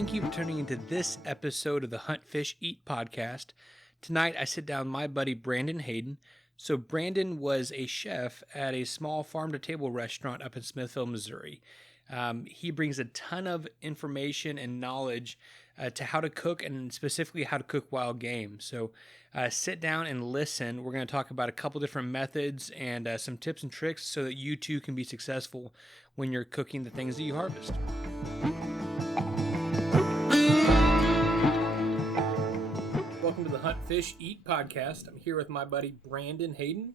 Thank you for tuning into this episode of the Hunt, Fish, Eat podcast. Tonight, I sit down with my buddy Brandon Hayden. So Brandon was a chef at a small farm-to-table restaurant up in Smithville, Missouri. He brings a ton of information and knowledge to how to cook, and specifically how to cook wild game. So sit down and listen. We're going to talk about a couple different methods and some tips and tricks so that you too can be successful when you're cooking the things that you harvest. Welcome to the Hunt, Fish, Eat podcast. I'm here with my buddy Brandon Hayden.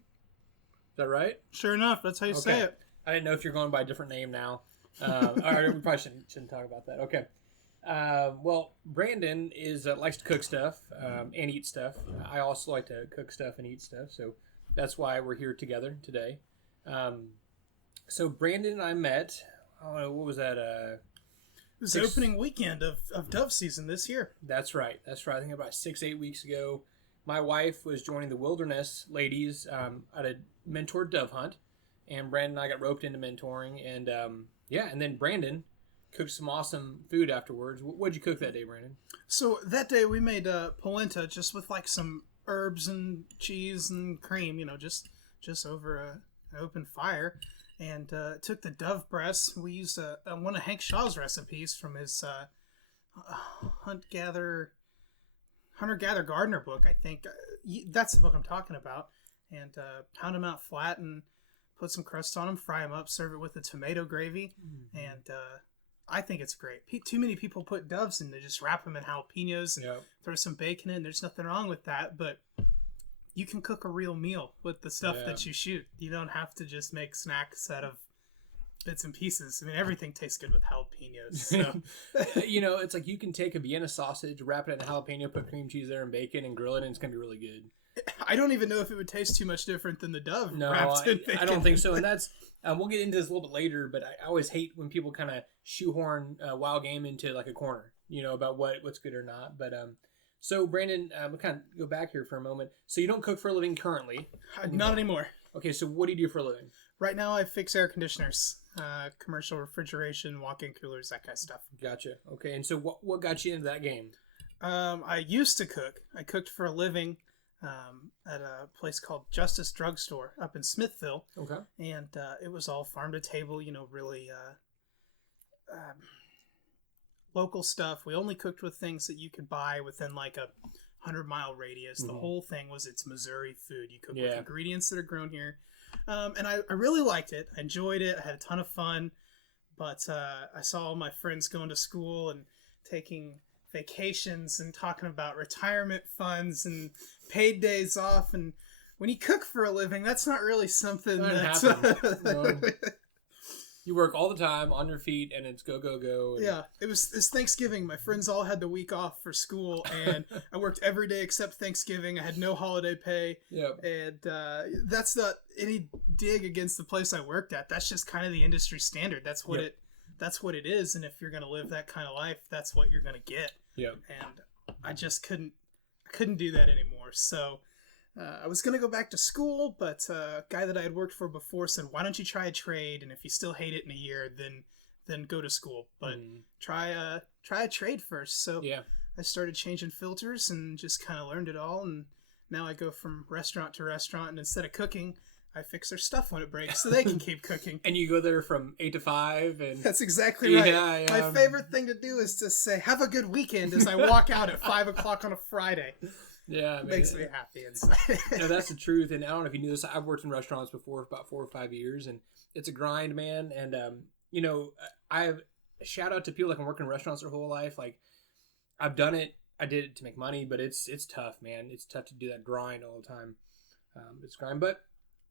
Is that right? Sure enough, that's how you say it. I didn't know if you're going by a different name now. All right, we probably shouldn't talk about that. Okay. Well, Brandon likes to cook stuff and eat stuff. I also like to cook stuff and eat stuff, so that's why we're here together today. So Brandon and I met. I don't know, what was that? It was the opening weekend of dove season this year. That's right. I think about 6-8 weeks ago. My wife was joining the WildHErness ladies at a mentored dove hunt, and Brandon and I got roped into mentoring, and and then Brandon cooked some awesome food afterwards. What'd you cook that day, Brandon? So that day we made polenta just with like some herbs and cheese and cream, just over an open fire. And took the dove breasts. We used one of Hank Shaw's recipes from his hunter-gatherer gardener book, I think. That's the book I'm talking about. And pound them out flat and put some crust on them, fry them up, serve it with the tomato gravy. Mm-hmm. And I think it's great. Too many people put doves and they just wrap them in jalapenos and throw some bacon in. There's nothing wrong with that, but you can cook a real meal with the stuff that you shoot. You don't have to just make snacks out of bits and pieces. I mean, everything tastes good with jalapenos. So. It's like you can take a Vienna sausage, wrap it in a jalapeno, put cream cheese there and bacon and grill it, and it's going to be really good. I don't even know if it would taste too much different than the dove. No, I don't think so. And that's, we'll get into this a little bit later, but I always hate when people kind of shoehorn wild game into like a corner, about what's good or not. But, so, Brandon, we'll kind of go back here for a moment. So, you don't cook for a living currently? Not anymore. Okay, so what do you do for a living? Right now, I fix air conditioners, commercial refrigeration, walk-in coolers, that kind of stuff. Gotcha. Okay, and so what got you into that game? I used to cook. I cooked for a living at a place called Justus Drug Store up in Smithville. Okay. And it was all farm-to-table, really... local stuff. We only cooked with things that you could buy within like a 100-mile radius. Mm-hmm. The whole thing was it's Missouri food. You cook with ingredients that are grown here. And I really liked it. I enjoyed it. I had a ton of fun. But I saw all my friends going to school and taking vacations and talking about retirement funds and paid days off. And when you cook for a living, that's not really something that... You work all the time on your feet, and it's go, go, go. Yeah, it's Thanksgiving. My friends all had the week off for school, and I worked every day except Thanksgiving. I had no holiday pay. Yep. And that's not any dig against the place I worked at. That's just kind of the industry standard. That's what it is. And if you're gonna live that kind of life, that's what you're gonna get. Yeah. And I just couldn't do that anymore. So. I was going to go back to school, but a guy that I had worked for before said, why don't you try a trade? And if you still hate it in a year, then go to school. But try a trade first. So I started changing filters and just kind of learned it all. And now I go from restaurant to restaurant. And instead of cooking, I fix their stuff when it breaks so they can keep cooking. And you go there from 8 to 5? And that's exactly right. Yeah. My favorite thing to do is to say, have a good weekend as I walk out at 5 o'clock on a Friday. Yeah, it makes me happy inside. No, that's the truth. And I don't know if you knew this. I've worked in restaurants before for about 4 or 5 years, and it's a grind, man. And I have shout out to people that can work in restaurants their whole life. Like, I've done it. I did it to make money, but it's tough, man. It's tough to do that grind all the time. It's grind, but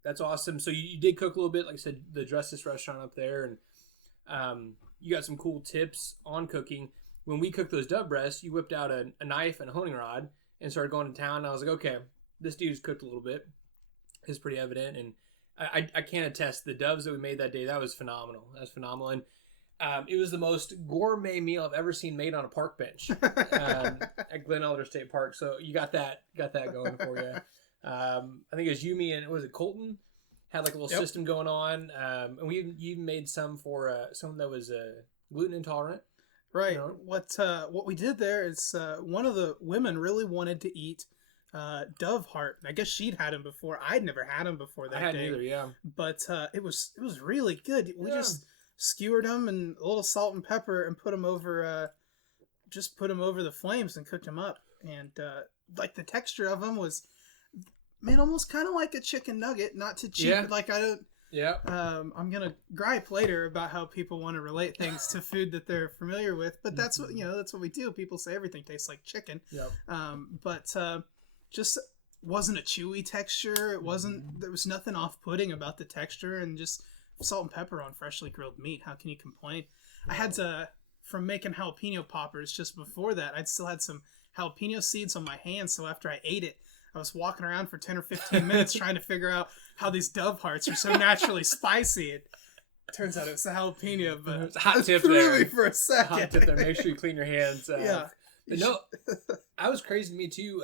that's awesome. So you did cook a little bit, like I said, the Justus restaurant up there, and you got some cool tips on cooking. When we cooked those dove breasts, you whipped out a knife and a honing rod and started going to town. And I was like, okay, this dude's cooked a little bit. It's pretty evident. And I can't attest. The doves that we made that day, that was phenomenal. That was phenomenal. And it was the most gourmet meal I've ever seen made on a park bench at Glen State Park. So you got that going for you. I think it was you, me, and was it Colton? Had like a little system going on. And we even made some for someone that was gluten intolerant. Right. What we did there is one of the women really wanted to eat dove heart. I guess she'd had him before. I'd never had him before that day. I hadn't either, yeah. But it was really good. We just skewered them and a little salt and pepper and put them over the flames and cooked them up. And like the texture of them was, man, almost kind of like a chicken nugget, not too cheap. Yeah. Like I don't. Yeah. I'm gonna gripe later about how people want to relate things to food that they're familiar with, but that's what that's what we do. People say everything tastes like chicken. Yep. But just wasn't a chewy texture. It wasn't. There was nothing off-putting about the texture, and just salt and pepper on freshly grilled meat. How can you complain? I had from making jalapeno poppers just before that. I'd still had some jalapeno seeds on my hands, so after I ate it, I was walking around for 10 or 15 minutes trying to figure out how these dove hearts are so naturally spicy. It turns out it was the jalapeno, but hot tip threw there. me for a second. Hot tip there. Make sure you clean your hands. Yeah. But no, I was crazy to me too.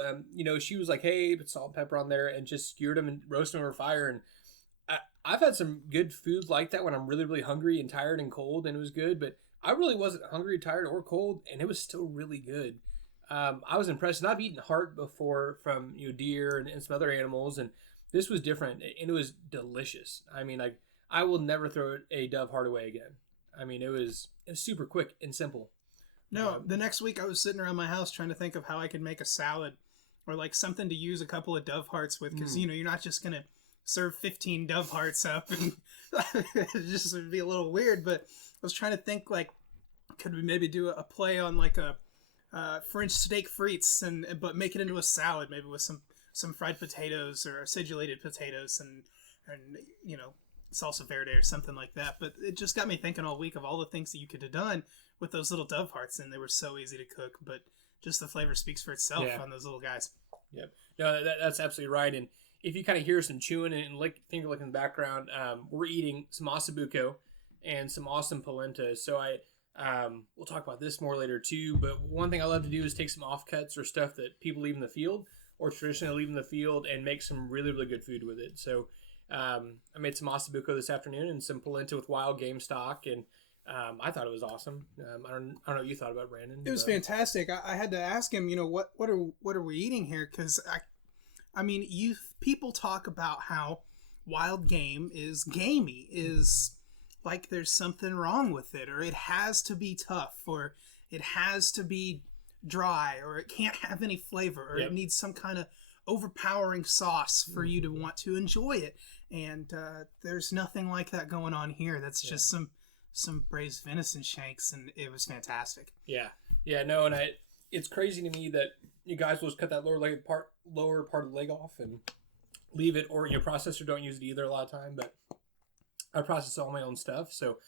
She was like, "Hey, put salt and pepper on there," and just skewered them and roasted them over fire. And I've had some good food like that when I'm really, really hungry and tired and cold, and it was good. But I really wasn't hungry, tired, or cold, and it was still really good. I was impressed, and I've eaten heart before from deer and some other animals, and this was different, and it was delicious. I mean, like, I will never throw a dove heart away again. I mean, it was super quick and simple. No, the next week I was sitting around my house trying to think of how I could make a salad or like something to use a couple of dove hearts with, because you're not just gonna serve 15 dove hearts up, and it just would be a little weird. But I was trying to think, like, could we maybe do a play on like a French steak frites, but make it into a salad, maybe with some fried potatoes or acidulated potatoes and salsa verde or something like that. But it just got me thinking all week of all the things that you could have done with those little dove hearts, and they were so easy to cook, but just the flavor speaks for itself on those little guys. Yep. No, that's absolutely right. And if you kind of hear some chewing and finger licking in the background, we're eating some ossobuco and some awesome polenta. So we'll talk about this more later too, but one thing I love to do is take some offcuts or stuff that people leave in the field or traditionally leave in the field and make some really, really good food with it. So I made some ossobuco this afternoon and some polenta with wild game stock, and I thought it was awesome. I don't know what you thought about it, Brandon. It was fantastic. I had to ask him, what are we eating here? Because I mean, people talk about how wild game is gamey, is like there's something wrong with it, or it has to be tough, or it has to be dry, or it can't have any flavor, or it needs some kind of overpowering sauce for you to want to enjoy it. And there's nothing like that going on here. That's just some braised venison shanks, and it was fantastic. No, and it's crazy to me that you guys will just cut that lower part of the leg off and leave it, or your processor don't use it either a lot of time, but I process all my own stuff, so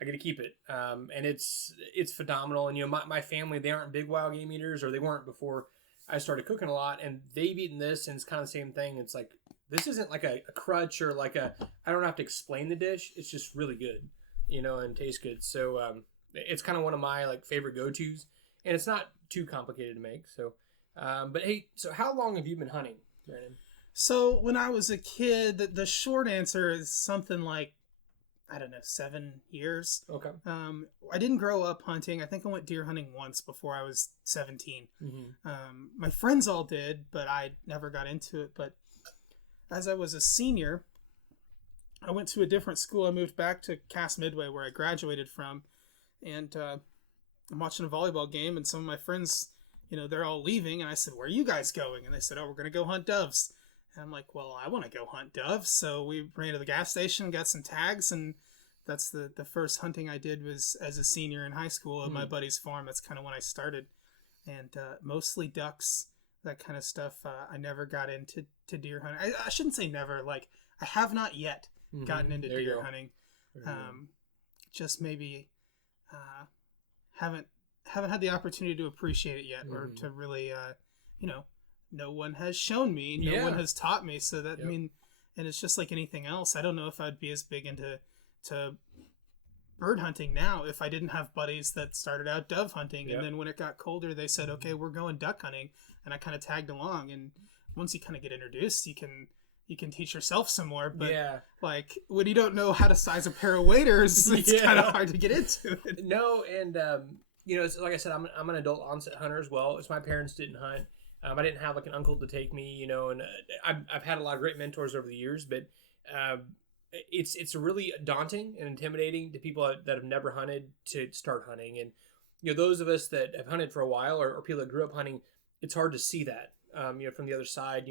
I get to keep it. And it's phenomenal. And my family, they aren't big wild game eaters, or they weren't before I started cooking a lot, and they've eaten this, and it's kind of the same thing. It's like, this isn't like a crutch or like I don't have to explain the dish. It's just really good, and tastes good. So it's kind of one of my like favorite go-tos, and it's not too complicated to make. So, but hey, so how long have you been hunting, Brandon? So when I was a kid, the short answer is something like, I don't know, 7 years. Okay. I didn't grow up hunting. I think I went deer hunting once before I was 17. Mm-hmm. My friends all did, but I never got into it. But as I was a senior, I went to a different school. I moved back to Cass Midway, where I graduated from, and I'm watching a volleyball game, and some of my friends, they're all leaving, and I said, "Where are you guys going?" And they said, "Oh, we're going to go hunt doves." And I'm like, well, I want to go hunt doves. So we ran to the gas station, got some tags, and that's the first hunting I did was as a senior in high school at my buddy's farm. That's kind of when I started. And mostly ducks, that kind of stuff. I never got into deer hunting. I shouldn't say never. Like, I have not yet gotten into deer hunting. Just maybe haven't had the opportunity to appreciate it yet, or to really, no one has shown me, no one has taught me. So that, I mean, and it's just like anything else. I don't know if I'd be as big into bird hunting now if I didn't have buddies that started out dove hunting. And then when it got colder, they said, okay, we're going duck hunting. And I kind of tagged along. And once you kind of get introduced, you can teach yourself some more. But like when you don't know how to size a pair of waders, it's kind of hard to get into it. No. And, it's like I said, I'm an adult onset hunter as well. It's my parents didn't hunt. I didn't have like an uncle to take me, and I've had a lot of great mentors over the years, but it's really daunting and intimidating to people that have never hunted to start hunting. And those of us that have hunted for a while or people that grew up hunting, it's hard to see that from the other side.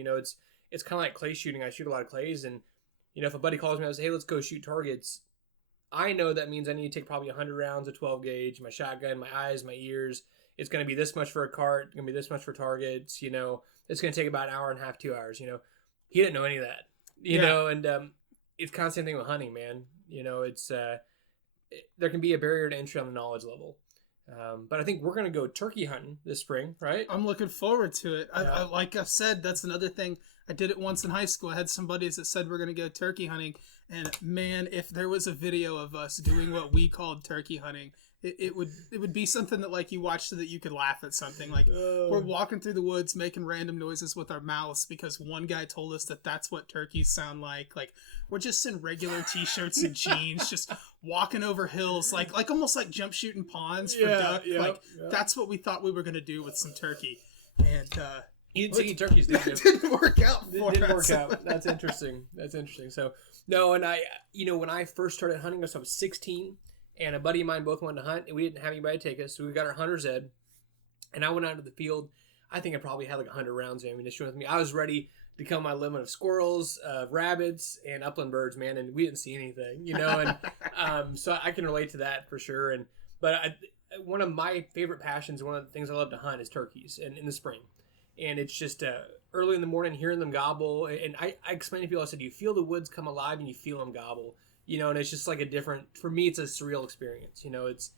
It's kind of like clay shooting. I shoot a lot of clays, and if a buddy calls me and says, hey, let's go shoot targets, I know that means I need to take probably 100 rounds of 12 gauge, my shotgun, my eyes, my ears. It's going to be this much for a cart. It's going to be this much for targets. It's going to take about an hour and a half, 2 hours. He didn't know any of that. And it's kind of the same thing with hunting, man. It's there can be a barrier to entry on the knowledge level. But I think we're going to go turkey hunting this spring, right? I'm looking forward to it. I like I said, that's another thing. I did it once in high school. I had some buddies that said we're going to go turkey hunting. And man, if there was a video of us doing what we called turkey hunting, it would be something that like you watched so that you could laugh at something. Like we're walking through the woods making random noises with our mouths because one guy told us that that's what turkeys sound like. Like we're just in regular t-shirts and jeans, just walking over hills, like almost like jump shooting ponds for duck. That's what we thought we were going to do with some turkey. And you didn't see turkeys, did you? It didn't work out for us. It didn't work out. That's interesting. So, no, and I, when I first started hunting, I was 16, and a buddy of mine both wanted to hunt, and we didn't have anybody to take us, so we got our hunter's ed, and I went out to the field. I think I probably had like 100 rounds of ammunition with me. I was ready to kill my limit of squirrels, rabbits, and upland birds, man, and we didn't see anything, and so I can relate to that for sure. But one of my favorite passions, one of the things I love to hunt is turkeys in the spring. And it's just early in the morning hearing them gobble. And I explained to people, I said, you feel the woods come alive and you feel them gobble. And it's just like for me, it's a surreal experience. It's,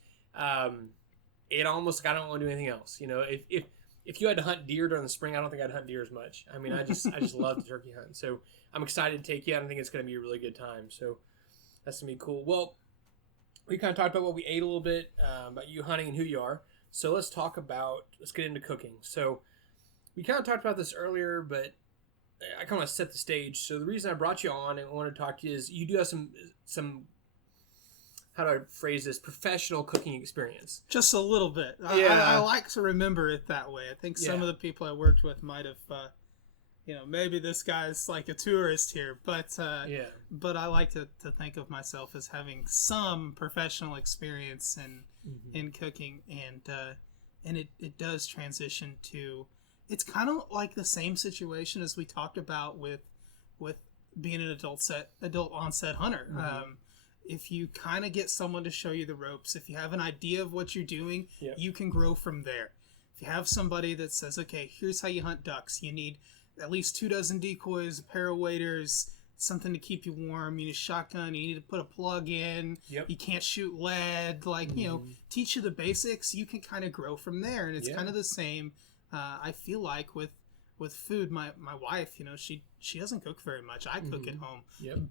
it almost, I don't want to do anything else. If you had to hunt deer during the spring, I don't think I'd hunt deer as much. I mean, I just love the turkey hunt. So I'm excited to take you out. I think it's going to be a really good time. So that's going to be cool. Well, we kind of talked about what we ate a little bit, about you hunting and who you are. So let's get into cooking. So we kind of talked about this earlier, but I kind of want to set the stage. So the reason I brought you on and wanted to talk to you is you do have some how do I phrase this, professional cooking experience. Just a little bit. I like to remember it that way. I think some of the people I worked with might have, maybe this guy's like a tourist here, but I like to think of myself as having some professional experience in cooking, and it does transition to. It's kind of like the same situation as we talked about with being an adult onset hunter. Mm-hmm. If you kind of get someone to show you the ropes, if you have an idea of what you're doing, you can grow from there. If you have somebody that says, okay, here's how you hunt ducks. You need at least 24 decoys, a pair of waders, something to keep you warm. You need a shotgun. You need to put a plug in. Yep. You can't shoot lead. Teach you the basics. You can kind of grow from there. And it's kind of the same. I feel like with food, my wife, she doesn't cook very much. I cook at home,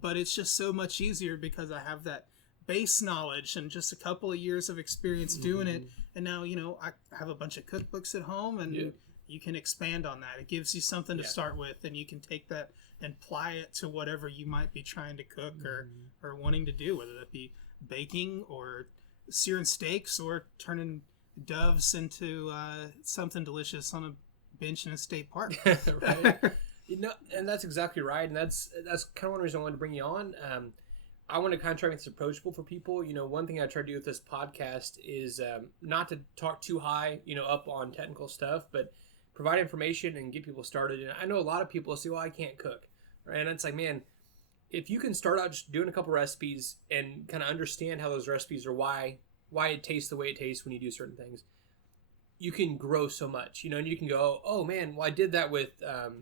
but it's just so much easier because I have that base knowledge and just a couple of years of experience doing it. And now, I have a bunch of cookbooks at home, and you can expand on that. It gives you something to start with, and you can take that and apply it to whatever you might be trying to cook or wanting to do, whether that be baking or searing steaks or turning doves into something delicious on a bench in a state park. Right. And that's exactly right. And that's kind of one reason I wanted to bring you on. I want to kind of try to make this approachable for people. One thing I try to do with this podcast is not to talk too high, up on technical stuff, but provide information and get people started. And I know a lot of people say, well, I can't cook. Right? And it's like, man, if you can start out just doing a couple recipes and kind of understand how those recipes are, why it tastes the way it tastes when you do certain things, you can grow so much, and you can go, oh man, well I did that with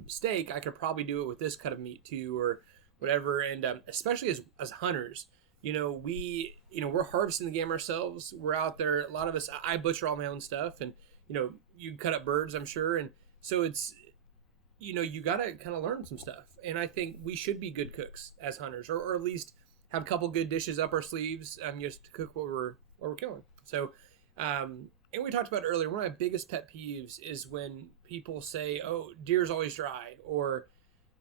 steak, I could probably do it with this cut of meat too, or whatever. And especially as hunters, we're harvesting the game ourselves. We're out there, a lot of us, I butcher all my own stuff, and you cut up birds, I'm sure, and so it's, you gotta kind of learn some stuff. And I think we should be good cooks as hunters, or at least have a couple good dishes up our sleeves, just to cook what we're killing. So, and we talked about earlier, one of my biggest pet peeves is when people say, oh, deer's always dry, or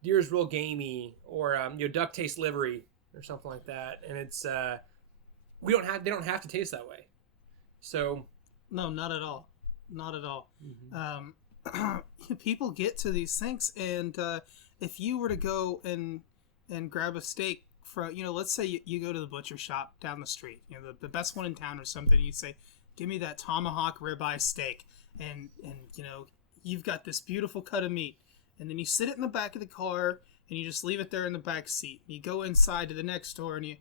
deer's real gamey, or duck tastes livery, or something like that. And it's they don't have to taste that way. So No, not at all. Not at all. Mm-hmm. People get to these things, and if you were to go and grab a steak from, let's say you go to the butcher shop down the street, the best one in town or something, you say, give me that tomahawk ribeye steak, and you've got this beautiful cut of meat, and then you sit it in the back of the car, and you just leave it there in the back seat. You go inside to the next door, and you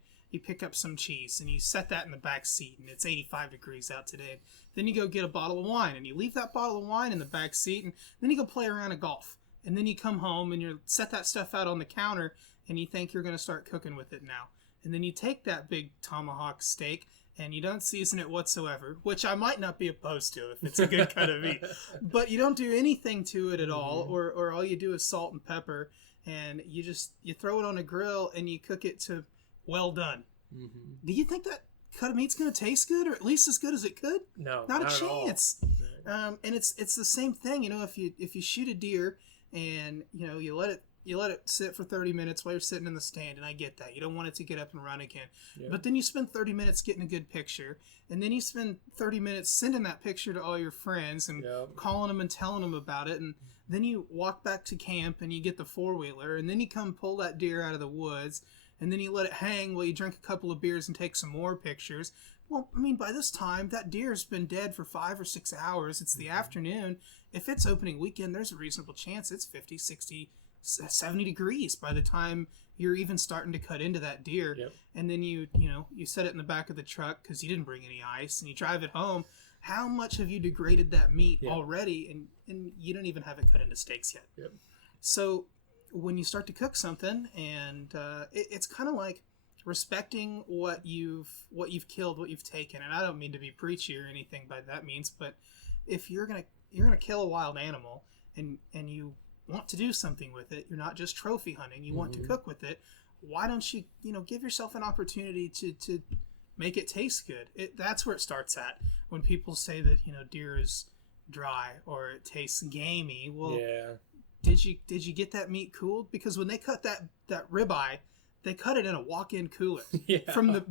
pick up some cheese, and you set that in the back seat, and it's 85 degrees out today. Then you go get a bottle of wine, and you leave that bottle of wine in the back seat, and then you go play around at golf. And then you come home, and you set that stuff out on the counter, and you think you're going to start cooking with it now. And then you take that big tomahawk steak, and you don't season it whatsoever, which I might not be opposed to if it's a good cut of meat. But you don't do anything to it at all, or all you do is salt and pepper, and you throw it on a grill, and you cook it to well done. Mm-hmm. Do you think that cut of meat's going to taste good, or at least as good as it could? No, not a chance. And it's the same thing. If you shoot a deer and you let it sit for 30 minutes while you're sitting in the stand, and I get that you don't want it to get up and run again. Yep. But then you spend 30 minutes getting a good picture, and then you spend 30 minutes sending that picture to all your friends and calling them and telling them about it, and then you walk back to camp and you get the 4-wheeler, and then you come pull that deer out of the woods. And then you let it hang while you drink a couple of beers and take some more pictures. Well, I mean, by this time, that deer's been dead for 5 or 6 hours. It's the afternoon. If it's opening weekend, there's a reasonable chance it's 50, 60, 70 degrees by the time you're even starting to cut into that deer. Yep. And then you set it in the back of the truck because you didn't bring any ice, and you drive it home. How much have you degraded that meat already? And you don't even have it cut into steaks yet. Yep. So when you start to cook something, and it's kind of like respecting what you've killed, what you've taken. And I don't mean to be preachy or anything by that means, but if you're gonna kill a wild animal and you want to do something with it, you're not just trophy hunting, you want to cook with it, why don't you give yourself an opportunity to make it taste good? That's where it starts at. When people say that deer is dry or it tastes gamey, well, Did you get that meat cooled? Because when they cut that ribeye, they cut it in a walk-in cooler.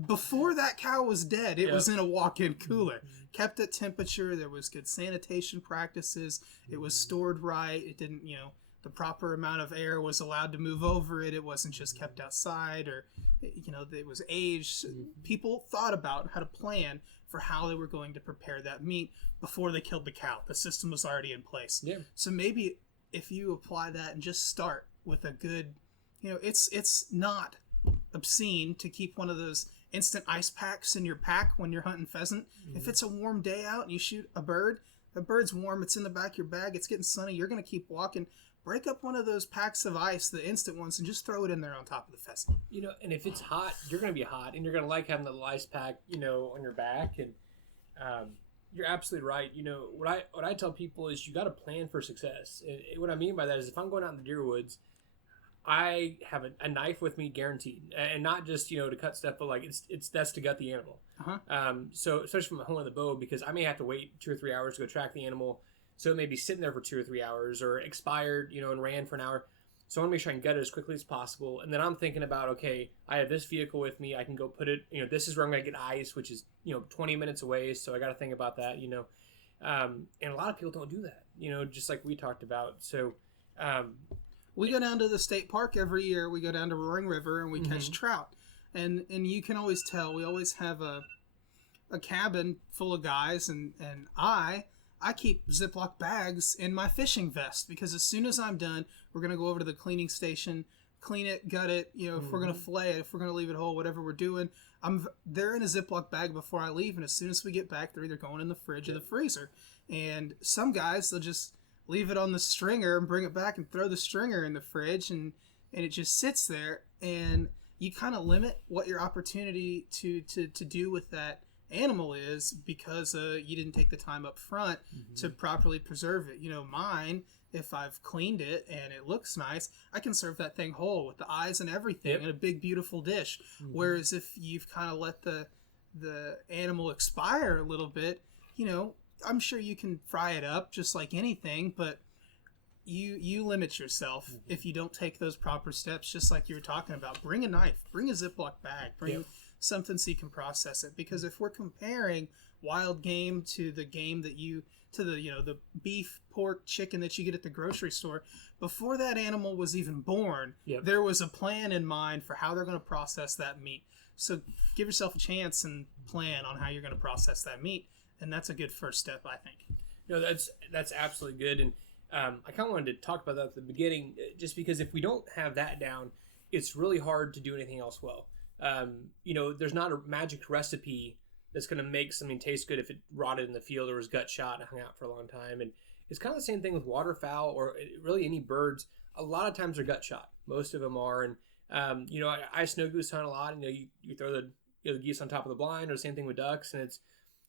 Before that cow was dead, it was in a walk-in cooler. Kept at temperature. There was good sanitation practices. It was stored right. It didn't, the proper amount of air was allowed to move over it. It wasn't just kept outside, or it was aged. People thought about how to plan for how they were going to prepare that meat before they killed the cow. The system was already in place. Yeah. So maybe if you apply that and just start with a good, it's not obscene to keep one of those instant ice packs in your pack when you're hunting pheasant. If it's a warm day out and you shoot a bird, the bird's warm, it's in the back of your bag, it's getting sunny, you're going to keep walking. Break up one of those packs of ice, the instant ones, and just throw it in there on top of the pheasant. And if it's hot, you're going to be hot, and you're going to like having the little ice pack, on your back. And you're absolutely right. What I tell people is you got to plan for success. And what I mean by that is if I'm going out in the deer woods, I have a knife with me guaranteed, and not just to cut stuff, but like that's to gut the animal. So especially from home on the bow, because I may have to wait 2 or 3 hours to go track the animal. So it may be sitting there for 2 or 3 hours, or expired, and ran for an hour. So I want to make sure I can gut it as quickly as possible. And then I'm thinking about, okay, I have this vehicle with me. I can go put it, this is where I'm going to get ice, which is, 20 minutes away. So I got to think about that, and a lot of people don't do that, just like we talked about. So we go down to the state park every year. We go down to Roaring River and we catch trout. And you can always tell, we always have a cabin full of guys, and I keep Ziploc bags in my fishing vest, because as soon as I'm done, we're going to go over to the cleaning station, clean it, gut it, if we're going to fillet it, if we're going to leave it whole, whatever we're doing, they're in a Ziploc bag before I leave, and as soon as we get back, they're either going in the fridge or the freezer. And some guys, they'll just leave it on the stringer and bring it back and throw the stringer in the fridge, and it just sits there, and you kind of limit what your opportunity to do with that animal is, because you didn't take the time up front to properly preserve it. Mine, if I've cleaned it and it looks nice, I can serve that thing whole with the eyes and everything in a big beautiful dish. Whereas if you've kind of let the animal expire a little bit, I'm sure you can fry it up just like anything, but you limit yourself if you don't take those proper steps, just like you were talking about. Bring a knife, bring a Ziploc bag, bring something so you can process it. Because if we're comparing wild game to the game that the beef, pork, chicken that you get at the grocery store, before that animal was even born, there was a plan in mind for how they're going to process that meat. So give yourself a chance and plan on how you're going to process that meat, and that's a good first step, I think. No, that's absolutely good, and I kind of wanted to talk about that at the beginning, just because if we don't have that down, it's really hard to do anything else well. There's not a magic recipe that's going to make something taste good if it rotted in the field or was gut shot and hung out for a long time. And it's kind of the same thing with waterfowl or really any birds. A lot of times they're gut shot. Most of them are. And, I snow goose hunt a lot. And, you throw the geese on top of the blind, or the same thing with ducks. And it's,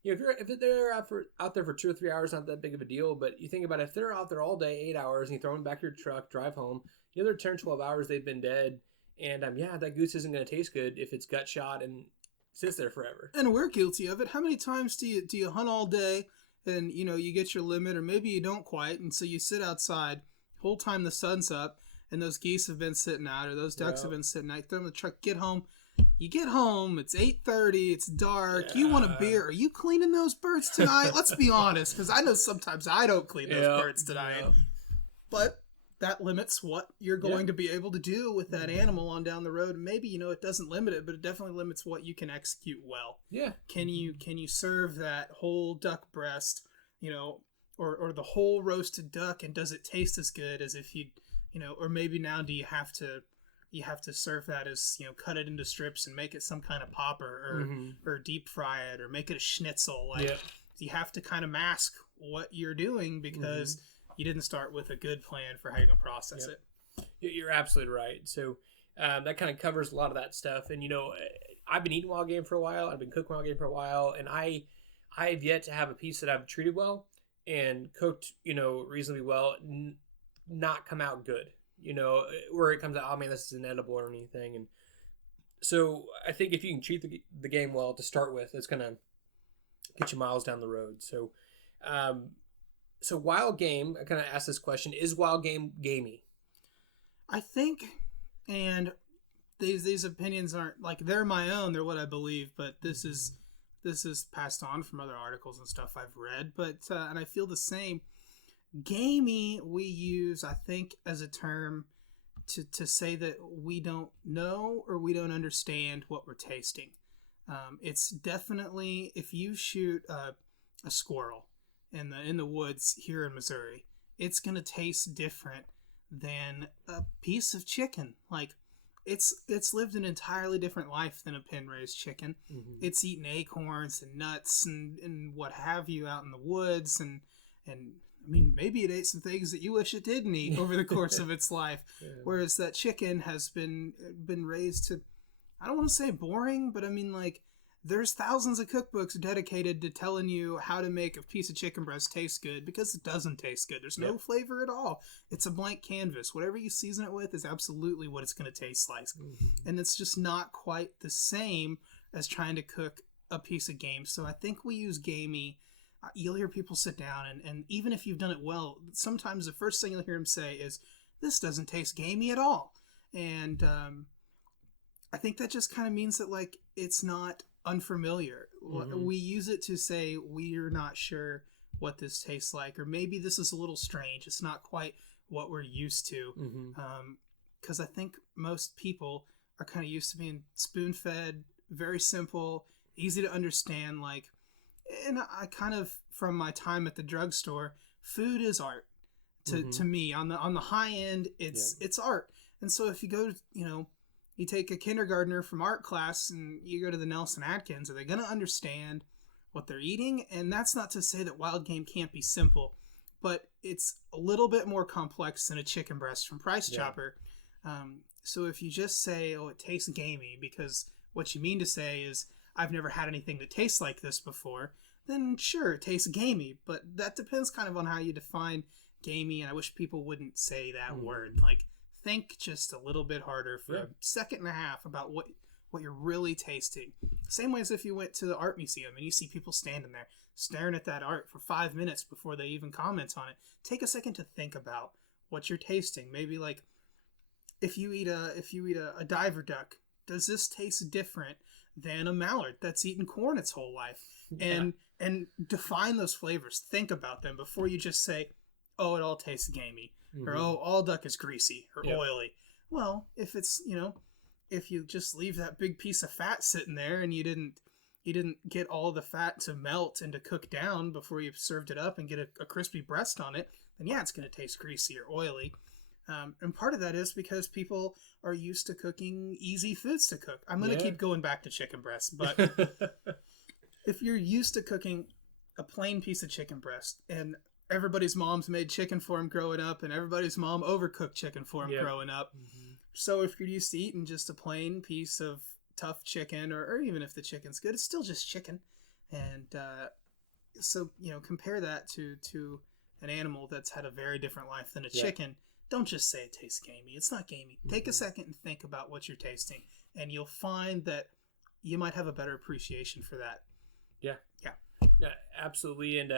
if they're out there for 2 or 3 hours, not that big of a deal. But you think about it, if they're out there all day, 8 hours, and you throw them back to your truck, drive home, the other 10 or 12 hours they've been dead. And, that goose isn't going to taste good if it's gut shot and sits there forever. And we're guilty of it. How many times do you hunt all day and, you get your limit, or maybe you don't quite, and so you sit outside whole time the sun's up and those geese have been sitting out or those ducks have been sitting out. You throw them in the truck, get home. You get home, it's 8:30, it's dark, you want a beer. Are you cleaning those birds tonight? Let's be honest, because I know sometimes I don't clean those birds tonight. But that limits what you're going to be able to do with that animal on down the road. And maybe, it doesn't limit it, but it definitely limits what you can execute well. Yeah. Can you serve that whole duck breast, or the whole roasted duck, and does it taste as good as if or maybe now do you have to serve that as, cut it into strips and make it some kind of popper or deep fry it or make it a schnitzel. You have to kind of mask what you're doing because you didn't start with a good plan for how you're going to process it. You're absolutely right. So that kind of covers a lot of that stuff. And, I've been eating wild game for a while. I've been cooking wild game for a while. And I have yet to have a piece that I've treated well and cooked, reasonably well, not come out good. Where it comes out, oh man, this is inedible or anything. And so I think if you can treat the game well to start with, it's going to get you miles down the road. So, wild game, I kind of asked this question, is wild game gamey? I think, and these opinions aren't, they're my own, they're what I believe, but this is passed on from other articles and stuff I've read, but, and I feel the same. Gamey we use, I think, as a term to say that we don't know or we don't understand what we're tasting. It's definitely, if you shoot a squirrel in the woods here in Missouri, it's going to taste different than a piece of chicken. It's lived an entirely different life than a pen-raised chicken. It's eaten acorns and nuts and what have you out in the woods, and I mean, maybe it ate some things that you wish it didn't eat over the course of its life. Whereas that chicken has been raised to, I don't want to say boring, but I mean, there's thousands of cookbooks dedicated to telling you how to make a piece of chicken breast taste good, because it doesn't taste good. There's no flavor at all. It's a blank canvas. Whatever you season it with is absolutely what it's going to taste like. And it's just not quite the same as trying to cook a piece of game. So I think we use gamey. You'll hear people sit down, and even if you've done it well, sometimes the first thing you'll hear them say is, this doesn't taste gamey at all. And I think that just kind of means that, it's not unfamiliar. We use it to say we're not sure what this tastes like, or maybe this is a little strange. It's not quite what we're used to. Because I think most people are kind of used to being spoon-fed, very simple, easy to understand, and I kind of, from my time at the drugstore, food is art to me. On the high end, it's art. And so if you go, you take a kindergartner from art class and you go to the Nelson Atkins, are they going to understand what they're eating? And that's not to say that wild game can't be simple, but it's a little bit more complex than a chicken breast from Price Chopper. So if you just say, oh, it tastes gamey, because what you mean to say is, I've never had anything that tastes like this before, then sure, it tastes gamey. But that depends kind of on how you define gamey, and I wish people wouldn't say that word. Think just a little bit harder for a second and a half about what you're really tasting. Same way as if you went to the art museum and you see people standing there staring at that art for 5 minutes before they even comment on it. Take a second to think about what you're tasting. Maybe if you eat a diver duck does this taste different than a mallard that's eaten corn its whole life? And define those flavors. Think about them before you just say, oh, it all tastes gamey, or oh, all duck is greasy or oily. Well, if it's, if you just leave that big piece of fat sitting there and you didn't get all the fat to melt and to cook down before you served it up and get a crispy breast on it, then it's going to taste greasy or oily. And part of that is because people are used to cooking easy foods to cook. I'm going to keep going back to chicken breast, but if you're used to cooking a plain piece of chicken breast, and everybody's mom's made chicken for them growing up, and everybody's mom overcooked chicken for them growing up. Mm-hmm. So if you're used to eating just a plain piece of tough chicken, or even if the chicken's good, it's still just chicken. And so, compare that to an animal that's had a very different life than a chicken. Don't just say it tastes gamey. It's not gamey. Mm-hmm. Take a second and think about what you're tasting, and you'll find that you might have a better appreciation for that. Yeah. Absolutely. And,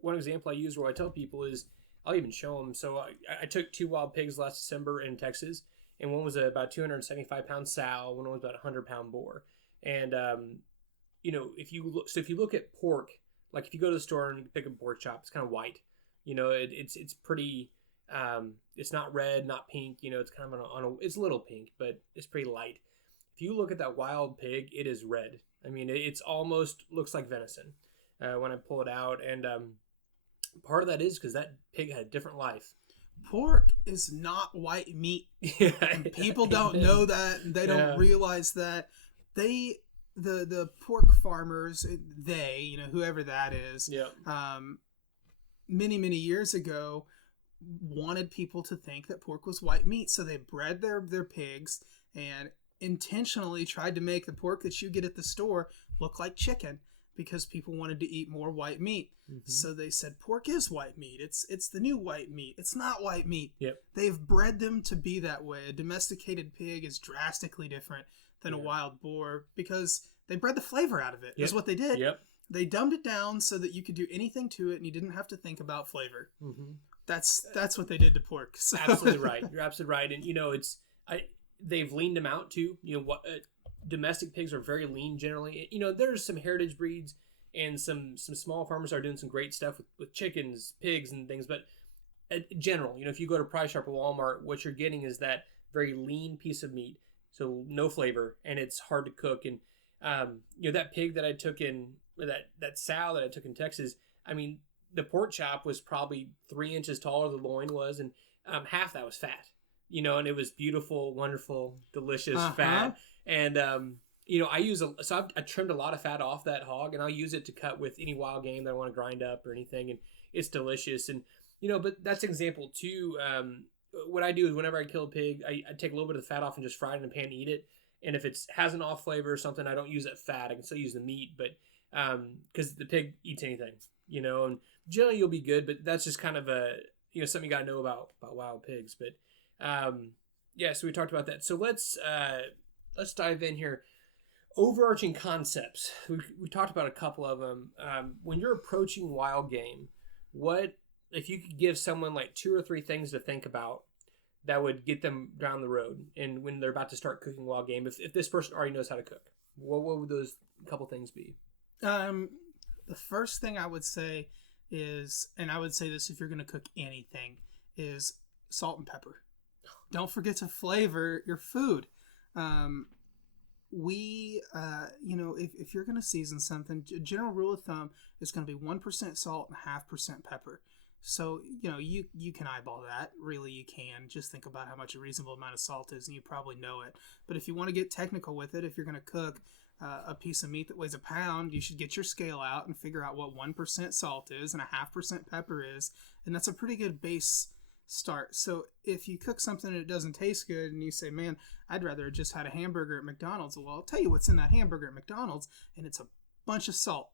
one example I use where I tell people is, I'll even show them. So I took 2 wild pigs last December in Texas, and one was about 275-pound sow, one was about a 100-pound boar. And, if you look at pork, like if you go to the store and pick a pork chop, it's kind of white. It's pretty, it's not red, not pink. It's kind of it's a little pink, but it's pretty light. If you look at that wild pig, it is red. I mean, it's almost looks like venison when I pull it out. And part of that is because that pig had a different life. Pork is not white meat. And people don't know that. And they don't realize that. The pork farmers, whoever that is, many, many years ago, wanted people to think that pork was white meat. So they bred their pigs and intentionally tried to make the pork that you get at the store look like chicken because people wanted to eat more white meat. Mm-hmm. So they said pork is white meat. It's the new white meat. It's not white meat. Yep. They've bred them to be that way. A domesticated pig is drastically different than a wild boar because they bred the flavor out of it. Is what they did. Yep. They dumbed it down so that you could do anything to it and you didn't have to think about flavor. Mm-hmm. That's what they did to pork. So. Absolutely right. You're absolutely right. And they've leaned them out too. Domestic pigs are very lean generally. There's some heritage breeds and some small farmers are doing some great stuff with chickens, pigs, and things. But in general, if you go to Price Shop or Walmart, what you're getting is that very lean piece of meat, so no flavor, and it's hard to cook. And that pig that I took in that sow that I took in Texas, I mean, the pork chop was probably 3 inches taller than the loin was, and half that was fat. And it was beautiful, wonderful, delicious fat. And, I trimmed a lot of fat off that hog, and I'll use it to cut with any wild game that I want to grind up or anything. And it's delicious. And, but that's an example too. What I do is whenever I kill a pig, I take a little bit of the fat off and just fry it in a pan and eat it. And if it has an off flavor or something, I don't use that fat. I can still use the meat, but, cause the pig eats anything, and generally you'll be good, but that's just kind of something you got to know about wild pigs. But, so we talked about that. So let's dive in here. Overarching concepts. We talked about a couple of them. When you're approaching wild game, what if you could give someone like 2 or 3 things to think about that would get them down the road, and when they're about to start cooking wild game, if this person already knows how to cook, what would those couple things be? The first thing I would say is, and I would say this if you're going to cook anything, is salt and pepper. Don't forget to flavor your food. If you're going to season something, general rule of thumb is going to be 1% salt and 0.5% pepper. So, you can eyeball that. Really, you can. Just think about how much a reasonable amount of salt is, and you probably know it. But if you want to get technical with it, if you're going to cook a piece of meat that weighs a pound, you should get your scale out and figure out what 1% salt is and 0.5% pepper is. And that's a pretty good base start. So if you cook something and it doesn't taste good and you say, man, I'd rather have just had a hamburger at McDonald's. Well, I'll tell you what's in that hamburger at McDonald's, and it's a bunch of salt.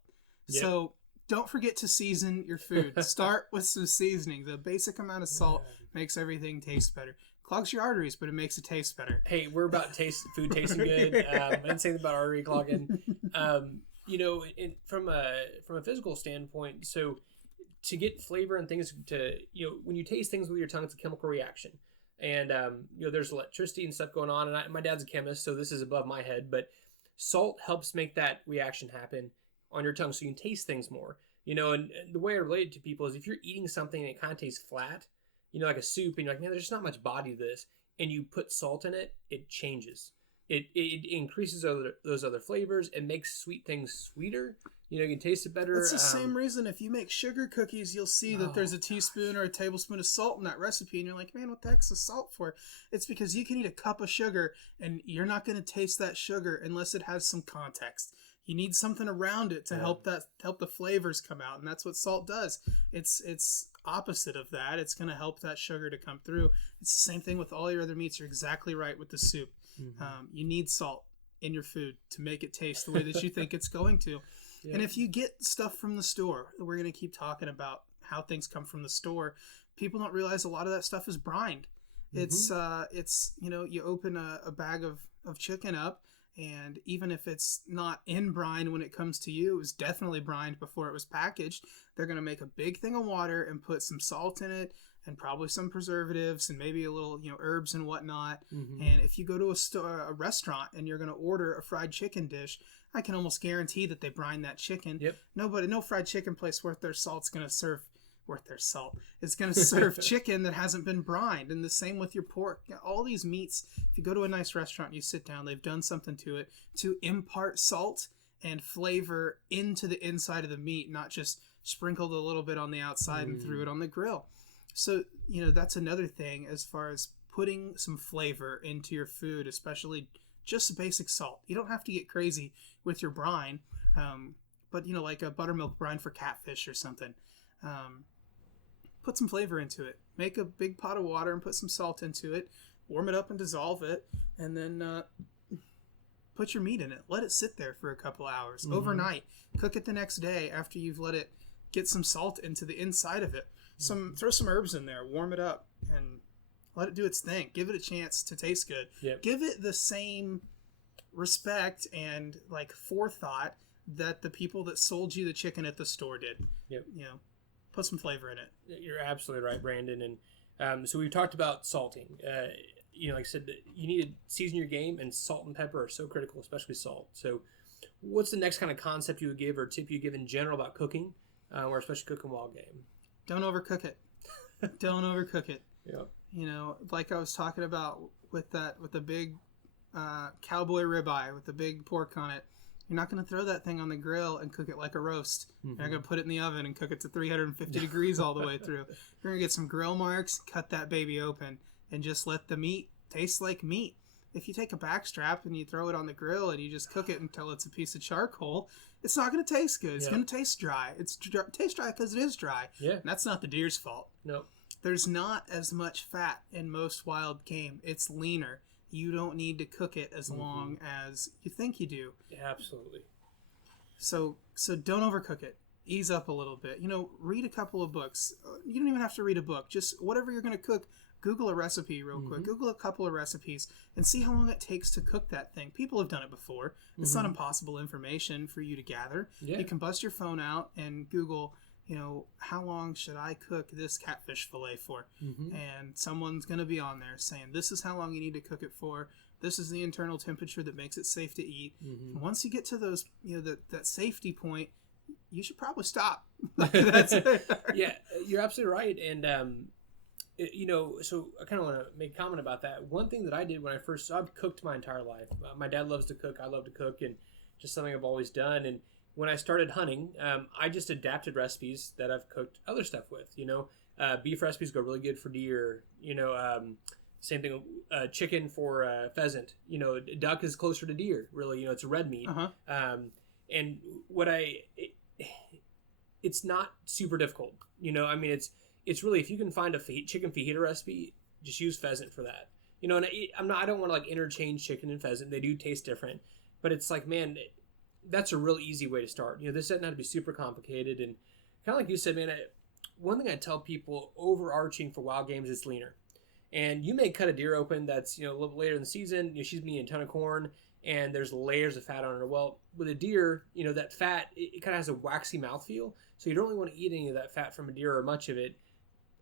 Yep. So don't forget to season your food. Start with some seasoning. The basic amount of salt makes everything taste better. Clogs your arteries, but it makes it taste better. Hey, we're about food tasting good. I didn't say anything about artery clogging. From a physical standpoint, so to get flavor and things when you taste things with your tongue, it's a chemical reaction. And, there's electricity and stuff going on. And my dad's a chemist, so this is above my head. But salt helps make that reaction happen on your tongue so you can taste things more. And the way I relate it to people is if you're eating something and it kind of tastes flat, like a soup, and you're like, man, there's just not much body to this. And you put salt in it, it changes. It increases those other flavors. It makes sweet things sweeter. You can taste it better. It's the same reason if you make sugar cookies, you'll see that there's a teaspoon or a tablespoon of salt in that recipe. And you're like, man, what the heck's the salt for? It's because you can eat a cup of sugar and you're not going to taste that sugar unless it has some context. You need something around it to help the flavors come out. And that's what salt does. It's opposite of that. It's going to help that sugar to come through. It's the same thing with all your other meats. You're exactly right with the soup. Mm-hmm. You need salt in your food to make it taste the way that you think it's going to. Yeah. And if you get stuff from the store, we're going to keep talking about how things come from the store. People don't realize a lot of that stuff is brined. Mm-hmm. It's you open a bag of chicken up, and even if it's not in brine when it comes to you, it was definitely brined before it was packaged. They're going to make a big thing of water and put some salt in it, and probably some preservatives and maybe a little, herbs and whatnot. Mm-hmm. And if you go to a restaurant and you're going to order a fried chicken dish, I can almost guarantee that they brine that chicken. Yep. No fried chicken place worth their salt's going to serve It's going to serve chicken that hasn't been brined. And the same with your pork. All these meats, if you go to a nice restaurant and you sit down, they've done something to it to impart salt and flavor into the inside of the meat, not just sprinkled a little bit on the outside and threw it on the grill. So, that's another thing as far as putting some flavor into your food, especially just basic salt. You don't have to get crazy with your brine, but, like a buttermilk brine for catfish or something. Put some flavor into it. Make a big pot of water and put some salt into it. Warm it up and dissolve it. And then put your meat in it. Let it sit there for a couple hours, overnight. Cook it the next day after you've let it get some salt into the inside of it. Throw some herbs in there, warm it up, and let it do its thing. Give it a chance to taste good. Yep. Give it the same respect and forethought that the people that sold you the chicken at the store did. Yep. Put some flavor in it. You're absolutely right, Brandon. And so we've talked about salting. Like I said, you need to season your game, and salt and pepper are so critical, especially salt. So what's the next kind of concept you would give or tip you give in general about cooking, or especially cooking wild game? Don't overcook it. Don't overcook it. Yeah. Like I was talking about with the big cowboy ribeye with the big pork on it. You're not going to throw that thing on the grill and cook it like a roast. Mm-hmm. You're not going to put it in the oven and cook it to 350 degrees all the way through. You're going to get some grill marks, cut that baby open, and just let the meat taste like meat. If you take a backstrap and you throw it on the grill and you just cook it until it's a piece of charcoal, it's not going to taste good. It's going to taste dry. Tastes dry because it is dry. Yeah. And that's not the deer's fault. No. There's not as much fat in most wild game. It's leaner. You don't need to cook it as long as you think you do. Yeah, absolutely. So don't overcook it. Ease up a little bit. Read a couple of books. You don't even have to read a book. Just whatever you're going to cook, Google a recipe real quick. Google a couple of recipes and see how long it takes to cook that thing. People have done it before. It's not impossible information for you to gather. Yeah. You can bust your phone out and Google, how long should I cook this catfish fillet for? And someone's going to be on there saying, this is how long you need to cook it for. This is the internal temperature that makes it safe to eat. And once you get to those, that safety point, you should probably stop. Yeah, you're absolutely right. And, so I kind of want to make a comment about that. One thing that I did when I've cooked my entire life. My dad loves to cook. I love to cook, and just something I've always done. And when I started hunting, I just adapted recipes that I've cooked other stuff with. Beef recipes go really good for deer. Same thing, chicken for pheasant. Duck is closer to deer. Really, it's a red meat. And it's not super difficult. It's really, if you can find a chicken fajita recipe, just use pheasant for that. And I don't want to interchange chicken and pheasant. They do taste different, but it's man, that's a real easy way to start. This doesn't have to be super complicated. And kind of like you said, man, one thing I tell people, overarching for wild games, is leaner. And you may cut a deer open that's, a little bit later in the season. She's been eating a ton of corn, and there's layers of fat on her. Well, with a deer, that fat, it kind of has a waxy mouthfeel. So you don't really want to eat any of that fat from a deer or much of it.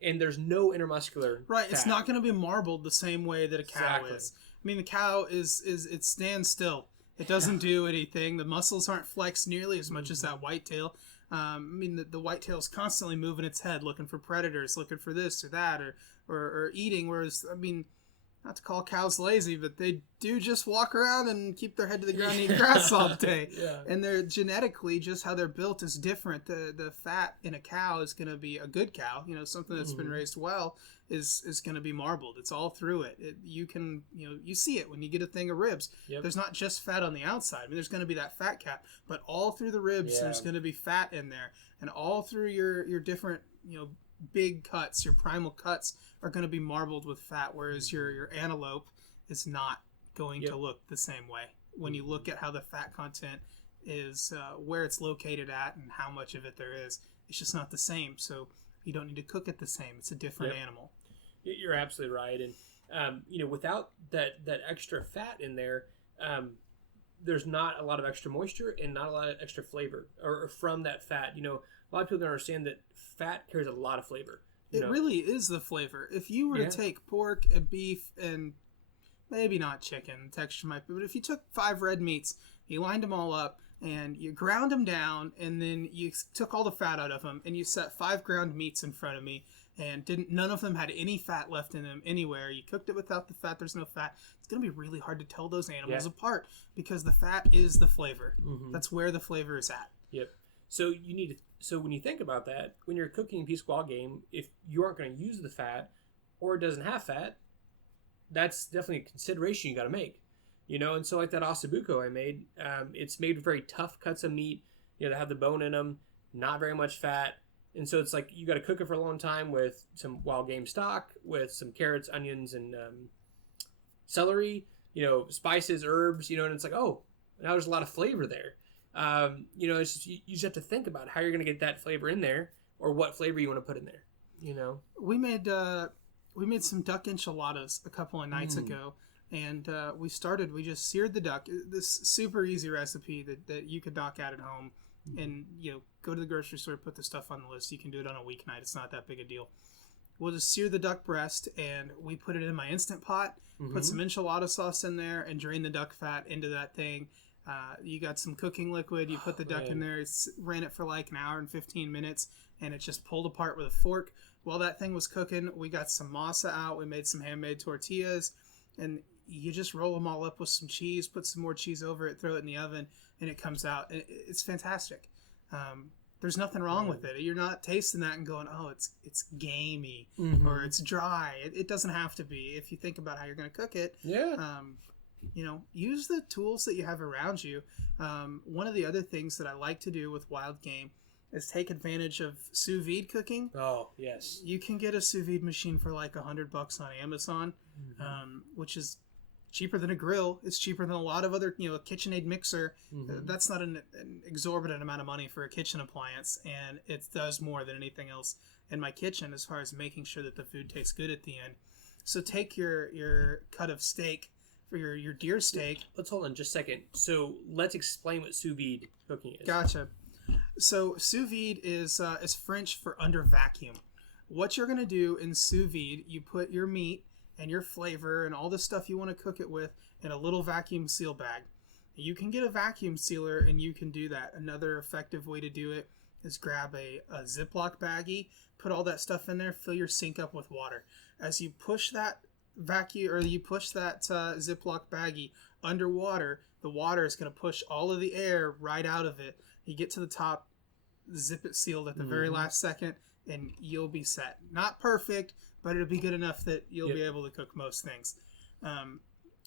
and there's no intermuscular Right, fat. it's not going to be marbled the same way that a cow is. I mean, the cow is it stands still. It doesn't do anything. The muscles aren't flexed nearly as much as that whitetail. I mean, the whitetail is constantly moving its head, looking for predators, looking for this or that, or eating. Whereas, I mean, not to call cows lazy, but they do just walk around and keep their head to the ground and eat grass all day. Yeah. And they're genetically, just how they're built is different. The fat in a cow is going to be a good cow, something that's been raised well is going to be marbled. It's all through it. You can, you see it when you get a thing of ribs. Yep. There's not just fat on the outside. I mean, there's going to be that fat cap, but all through the ribs, there's going to be fat in there. And all through your different, big cuts, your primal cuts are going to be marbled with fat, whereas your antelope is not going to look the same way. When you look at how the fat content is, where it's located at and how much of it there is, it's just not the same. So you don't need to cook it the same. It's a different animal. You're absolutely right. And, without that extra fat in there, there's not a lot of extra moisture and not a lot of extra flavor or from that fat. A lot of people don't understand that fat carries a lot of flavor. It really is the flavor. If you were to take pork and beef and maybe not chicken, texture might be, but if you took 5 red meats, you lined them all up and you ground them down, and then you took all the fat out of them and you set 5 ground meats in front of me, and none of them had any fat left in them anywhere. You cooked it without the fat. There's no fat. It's going to be really hard to tell those animals apart because the fat is the flavor. Mm-hmm. That's where the flavor is at. Yep. So when you think about that, when you're cooking a piece of wild game, if you aren't going to use the fat or it doesn't have fat, that's definitely a consideration you got to make. And so like that ossobuco I made, it's made with very tough cuts of meat, that have the bone in them, not very much fat. And so it's like you got to cook it for a long time with some wild game stock, with some carrots, onions, and celery, spices, herbs, and it's like, oh, now there's a lot of flavor there. It's just, you just have to think about how you're going to get that flavor in there or what flavor you want to put in there, We made some duck enchiladas a couple of nights ago, and we just seared the duck. This super easy recipe that you could knock out at home and, go to the grocery store, put the stuff on the list. You can do it on a weeknight. It's not that big a deal. We'll just sear the duck breast, and we put it in my Instant Pot, put some enchilada sauce in there, and drain the duck fat into that thing. You got some cooking liquid. You put the duck in there, ran it for like an hour and 15 minutes, and it just pulled apart with a fork. While that thing was cooking, we got some masa out. We made some handmade tortillas, and you just roll them all up with some cheese, put some more cheese over it, throw it in the oven, and it comes out. It's fantastic. There's nothing wrong with it. You're not tasting that and going, oh, it's gamey or it's dry. It doesn't have to be if you think about how you're going to cook it. Yeah. Use the tools that you have around you. One of the other things that I like to do with wild game is take advantage of sous vide cooking. Oh, yes. You can get a sous vide machine for like $100 on Amazon, which is cheaper than a grill. It's cheaper than a lot of other, a KitchenAid mixer. That's not an exorbitant amount of money for a kitchen appliance, and it does more than anything else in my kitchen as far as making sure that the food tastes good at the end. So take your cut of steak, for your deer steak. Let's hold on just a second. So let's explain what sous vide cooking is. Gotcha. So sous vide is French for under vacuum. What you're going to do in sous vide, you put your meat and your flavor and all the stuff you want to cook it with in a little vacuum seal bag. You can get a vacuum sealer and you can do that. Another effective way to do it is grab a Ziploc baggie, put all that stuff in there, fill your sink up with water. As you push that Ziploc baggie underwater, the water is going to push all of the air right out of it. You get to the top, zip it sealed at the very last second, and you'll be set. Not perfect, but it'll be good enough that you'll be able to cook most things.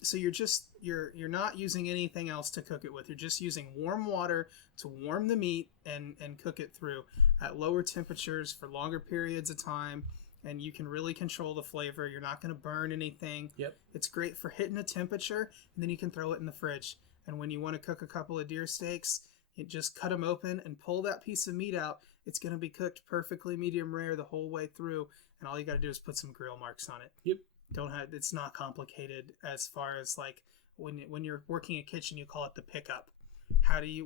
So you're not using anything else to cook it with. You're just using warm water to warm the meat and cook it through at lower temperatures for longer periods of time. And you can really control the flavor. You're not going to burn anything. Yep. It's great for hitting a temperature, and then you can throw it in the fridge. And when you want to cook a couple of deer steaks, you just cut them open and pull that piece of meat out. It's going to be cooked perfectly medium rare the whole way through, and all you got to do is put some grill marks on it. Yep. It's not complicated as far as like when you're working a kitchen, you call it the pickup.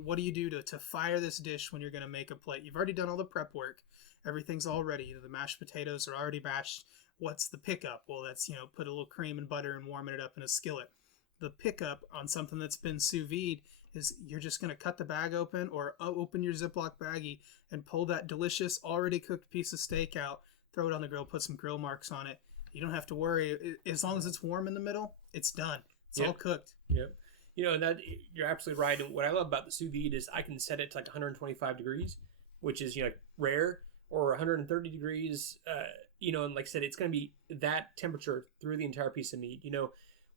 What do you do to fire this dish when you're going to make a plate? You've already done all the prep work. everything's all ready. The mashed potatoes are already mashed. What's the pickup? Well, that's, put a little cream and butter and warming it up in a skillet. The pickup on something that's been sous vide is you're just going to cut the bag open or open your Ziploc baggie and pull that delicious, already cooked piece of steak out, throw it on the grill, put some grill marks on it. You don't have to worry. As long as it's warm in the middle, it's done. It's all cooked. Yep. And that you're absolutely right. And what I love about the sous vide is I can set it to like 125 degrees, which is rare, or 130 degrees. And like I said, it's going to be that temperature through the entire piece of meat.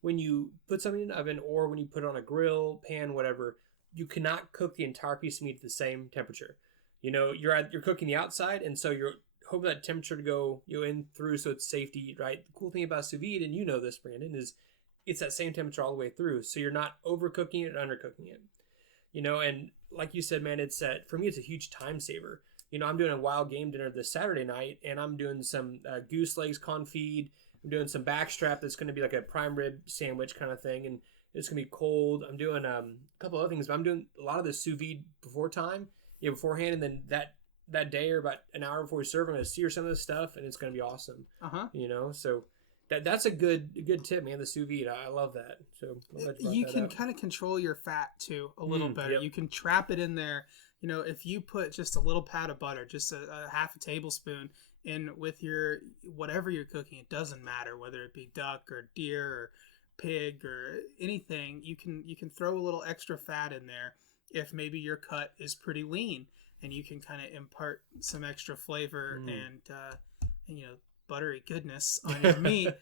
When you put something in an oven or when you put it on a grill, pan, whatever, you cannot cook the entire piece of meat at the same temperature. You're cooking the outside, and so you're hoping that temperature to go in through, so it's safety, right? The cool thing about sous vide, and this, Brandon, is it's that same temperature all the way through, so you're not overcooking it or undercooking it. And like you said, man, it's for me, it's a huge time saver. I'm doing a wild game dinner this Saturday night, and I'm doing some goose legs confit. I'm doing some backstrap that's going to be like a prime rib sandwich kind of thing, and it's going to be cold. I'm doing a couple other things, but I'm doing a lot of the sous vide beforehand, and then that day or about an hour before we serve, I'm going to sear some of this stuff, and it's going to be awesome. So that's a good tip, man. The sous vide, I love that. So you can kind of control your fat too a little better. Yep. You can trap it in there. If you put just a little pat of butter, just a half a tablespoon in with your whatever you're cooking, it doesn't matter whether it be duck or deer or pig or anything. You can throw a little extra fat in there if maybe your cut is pretty lean, and you can kind of impart some extra flavor and buttery goodness on your meat.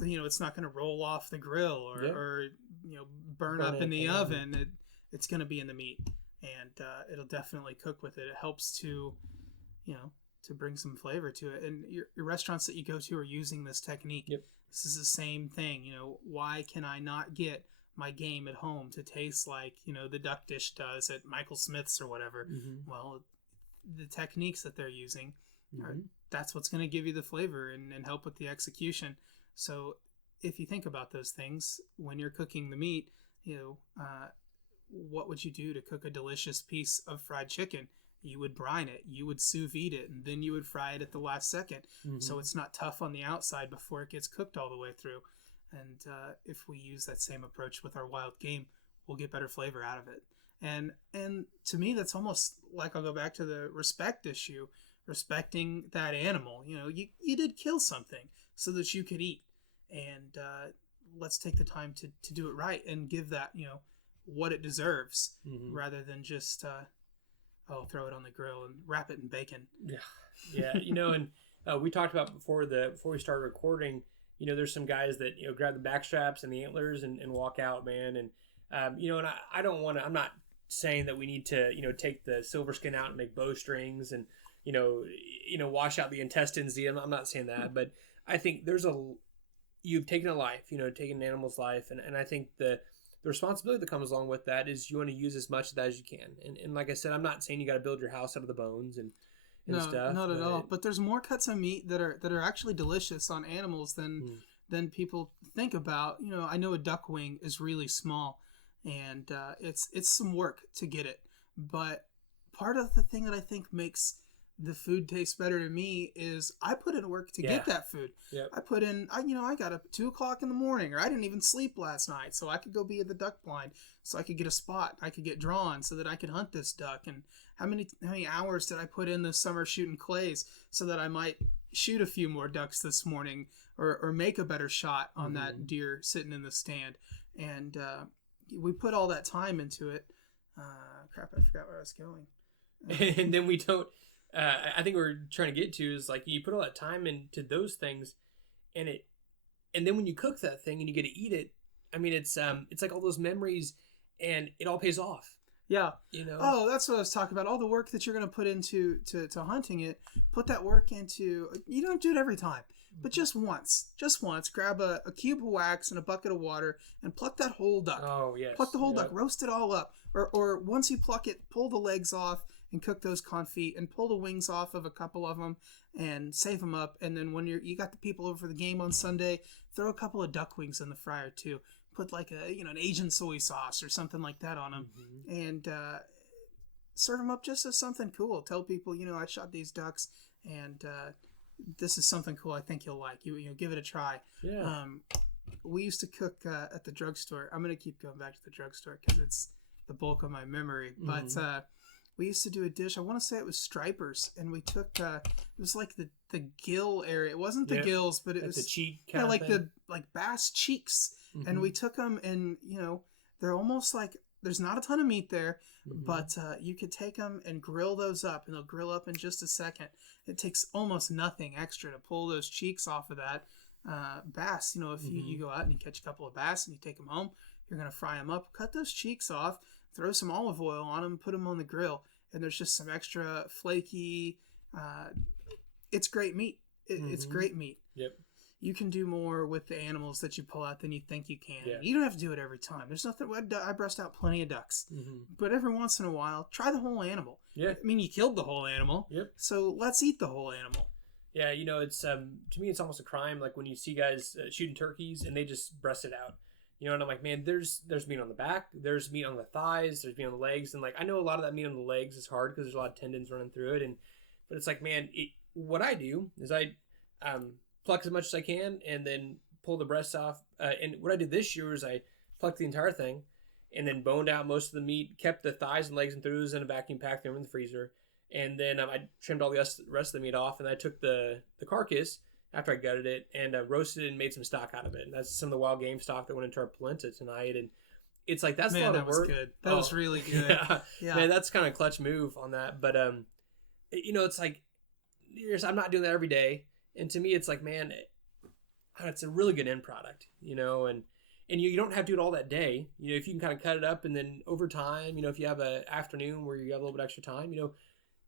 It's not going to roll off the grill or burn up in the oven. It's going to be in the meat, and it'll definitely cook with it. It helps to bring some flavor to it. And your restaurants that you go to are using this technique. Yep. This is the same thing. Why can I not get my game at home to taste like the duck dish does at Michael Smith's or whatever? Well, the techniques that they're using that's what's going to give you the flavor and help with the execution. So if you think about those things when you're cooking the meat, what would you do to cook a delicious piece of fried chicken? You would brine it, you would sous vide it, and then you would fry it at the last second. So it's not tough on the outside before it gets cooked all the way through. And if we use that same approach with our wild game, we'll get better flavor out of it. And to me, that's almost like, I'll go back to the respect issue, respecting that animal. You did kill something so that you could eat. And let's take the time to do it right and give that, what it deserves, rather than just, throw it on the grill and wrap it in bacon. Yeah. And we talked about before we started recording, there's some guys that, grab the back straps and the antlers and walk out, man. And, and I don't want to, I'm not saying that we need to, take the silver skin out and make bowstrings and, wash out the intestines. I'm not saying that, but I think you've taken a life, taken an animal's life. And I think the responsibility that comes along with that is you want to use as much of that as you can. And like I said, I'm not saying you got to build your house out of the bones and stuff. Not at all. But there's more cuts of meat that are actually delicious on animals than people think about. I know a duck wing is really small, and it's some work to get it. But part of the thing that I think makes the food taste better to me is I put in work to get that food. Yep. I put in, I got up at 2:00 in the morning, or I didn't even sleep last night, so I could go be at the duck blind, so I could get a spot, I could get drawn, so that I could hunt this duck. And how many hours did I put in this summer shooting clays, so that I might shoot a few more ducks this morning, or make a better shot on that deer sitting in the stand. And we put all that time into it. Crap, I forgot where I was going. And then we don't. I think we're trying to get to is like you put all that time into those things, and then when you cook that thing and you get to eat it, I mean it's like all those memories, and it all pays off. Yeah. Oh, that's what I was talking about. All the work that you're going to put into to hunting it, put that work into. You don't do it every time, but just once, grab a cube of wax and a bucket of water and pluck that whole duck. Oh yes. Pluck the whole duck, roast it all up, or once you pluck it, pull the legs off and cook those confit, and pull the wings off of a couple of them and save them up. And then when you got the people over for the game on Sunday, throw a couple of duck wings in the fryer too. Put like an Asian soy sauce or something like that on them. And serve them up just as something cool. Tell people, I shot these ducks, and this is something cool I think you'll like. You give it a try. Yeah. We used to cook at the drugstore. I'm going to keep going back to the drugstore because it's the bulk of my memory. But we used to do a dish. I want to say it was stripers, and we took it was like the gill area. It wasn't the gills, but it was the cheek kind of like thing. the bass cheeks. And we took them, and they're almost like there's not a ton of meat there, but you could take them and grill those up, and they'll grill up in just a second. It takes almost nothing extra to pull those cheeks off of that bass. If you go out and you catch a couple of bass and you take them home, you're going to fry them up, cut those cheeks off, throw some olive oil on them, put them on the grill, and there's just some extra flaky, it's great meat. It's great meat. Yep. You can do more with the animals that you pull out than you think you can. Yeah. You don't have to do it every time. There's nothing. I breast out plenty of ducks, but every once in a while, try the whole animal. Yeah. I mean, you killed the whole animal. Yep. So let's eat the whole animal. Yeah, it's to me it's almost a crime. Like when you see guys shooting turkeys and they just breast it out. And I'm like, man, there's meat on the back, there's meat on the thighs, there's meat on the legs, and like I know a lot of that meat on the legs is hard because there's a lot of tendons running through it, but it's like, man, what I do is I pluck as much as I can and then pull the breasts off. And what I did this year is I plucked the entire thing and then boned out most of the meat, kept the thighs and legs and threw those in a vacuum pack, threw them in the freezer, and then I trimmed all the rest of the meat off, and I took the carcass after I gutted it and roasted it and made some stock out of it. And that's some of the wild game stock that went into our polenta tonight. And it's like, that's a lot of work. That was good. That was really good. Yeah. Man, that's kind of a clutch move on that. But, it's like, I'm not doing that every day. And to me, it's like, man, it's a really good end product, and you don't have to do it all that day. If you can kind of cut it up and then over time, if you have an afternoon where you have a little bit extra time,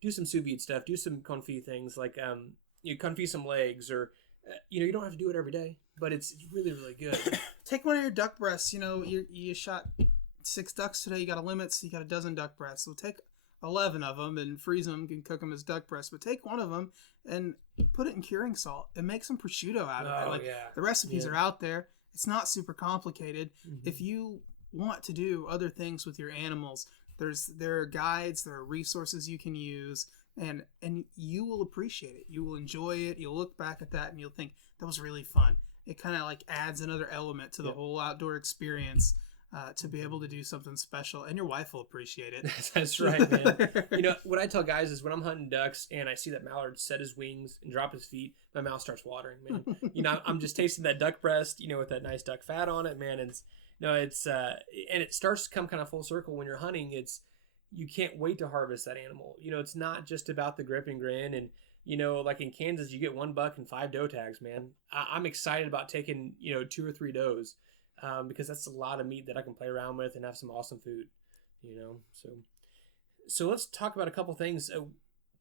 do some sous vide stuff, do some confit things like, confit some legs, or you don't have to do it every day, but it's really, really good. Take one of your duck breasts. You shot 6 ducks today. You got a limit, so you got a dozen duck breasts. So take 11 of them and freeze them. You can cook them as duck breasts, but take one of them and put it in curing salt and make some prosciutto out of it. The recipes are out there. It's not super complicated. If you want to do other things with your animals, there are guides, there are resources you can use, and you will appreciate it. You will enjoy it. You'll look back at that and you'll think that was really fun. It kind of like adds another element to the whole outdoor experience. To be able to do something special, and your wife will appreciate it. That's right, man. What I tell guys is when I'm hunting ducks and I see that mallard set his wings and drop his feet, my mouth starts watering, man. I'm just tasting that duck breast, with that nice duck fat on it, man. And and it starts to come kind of full circle when you're hunting. You can't wait to harvest that animal. It's not just about the grip and grin. And like in Kansas, you get 1 buck and 5 doe tags, man. I'm excited about taking 2 or 3 does. Because that's a lot of meat that I can play around with and have some awesome food, So let's talk about a couple things.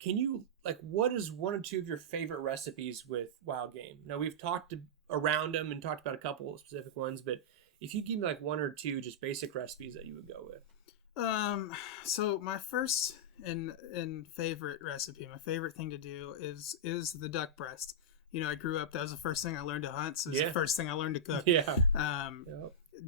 Can you, what is 1 or 2 of your favorite recipes with wild game? Now, we've talked around them and talked about a couple of specific ones, but if you give me 1 or 2 just basic recipes that you would go with. So my first and favorite recipe, my favorite thing to do is the duck breast. I grew up, that was the first thing I learned to hunt, so it's the first thing I learned to cook. Yeah.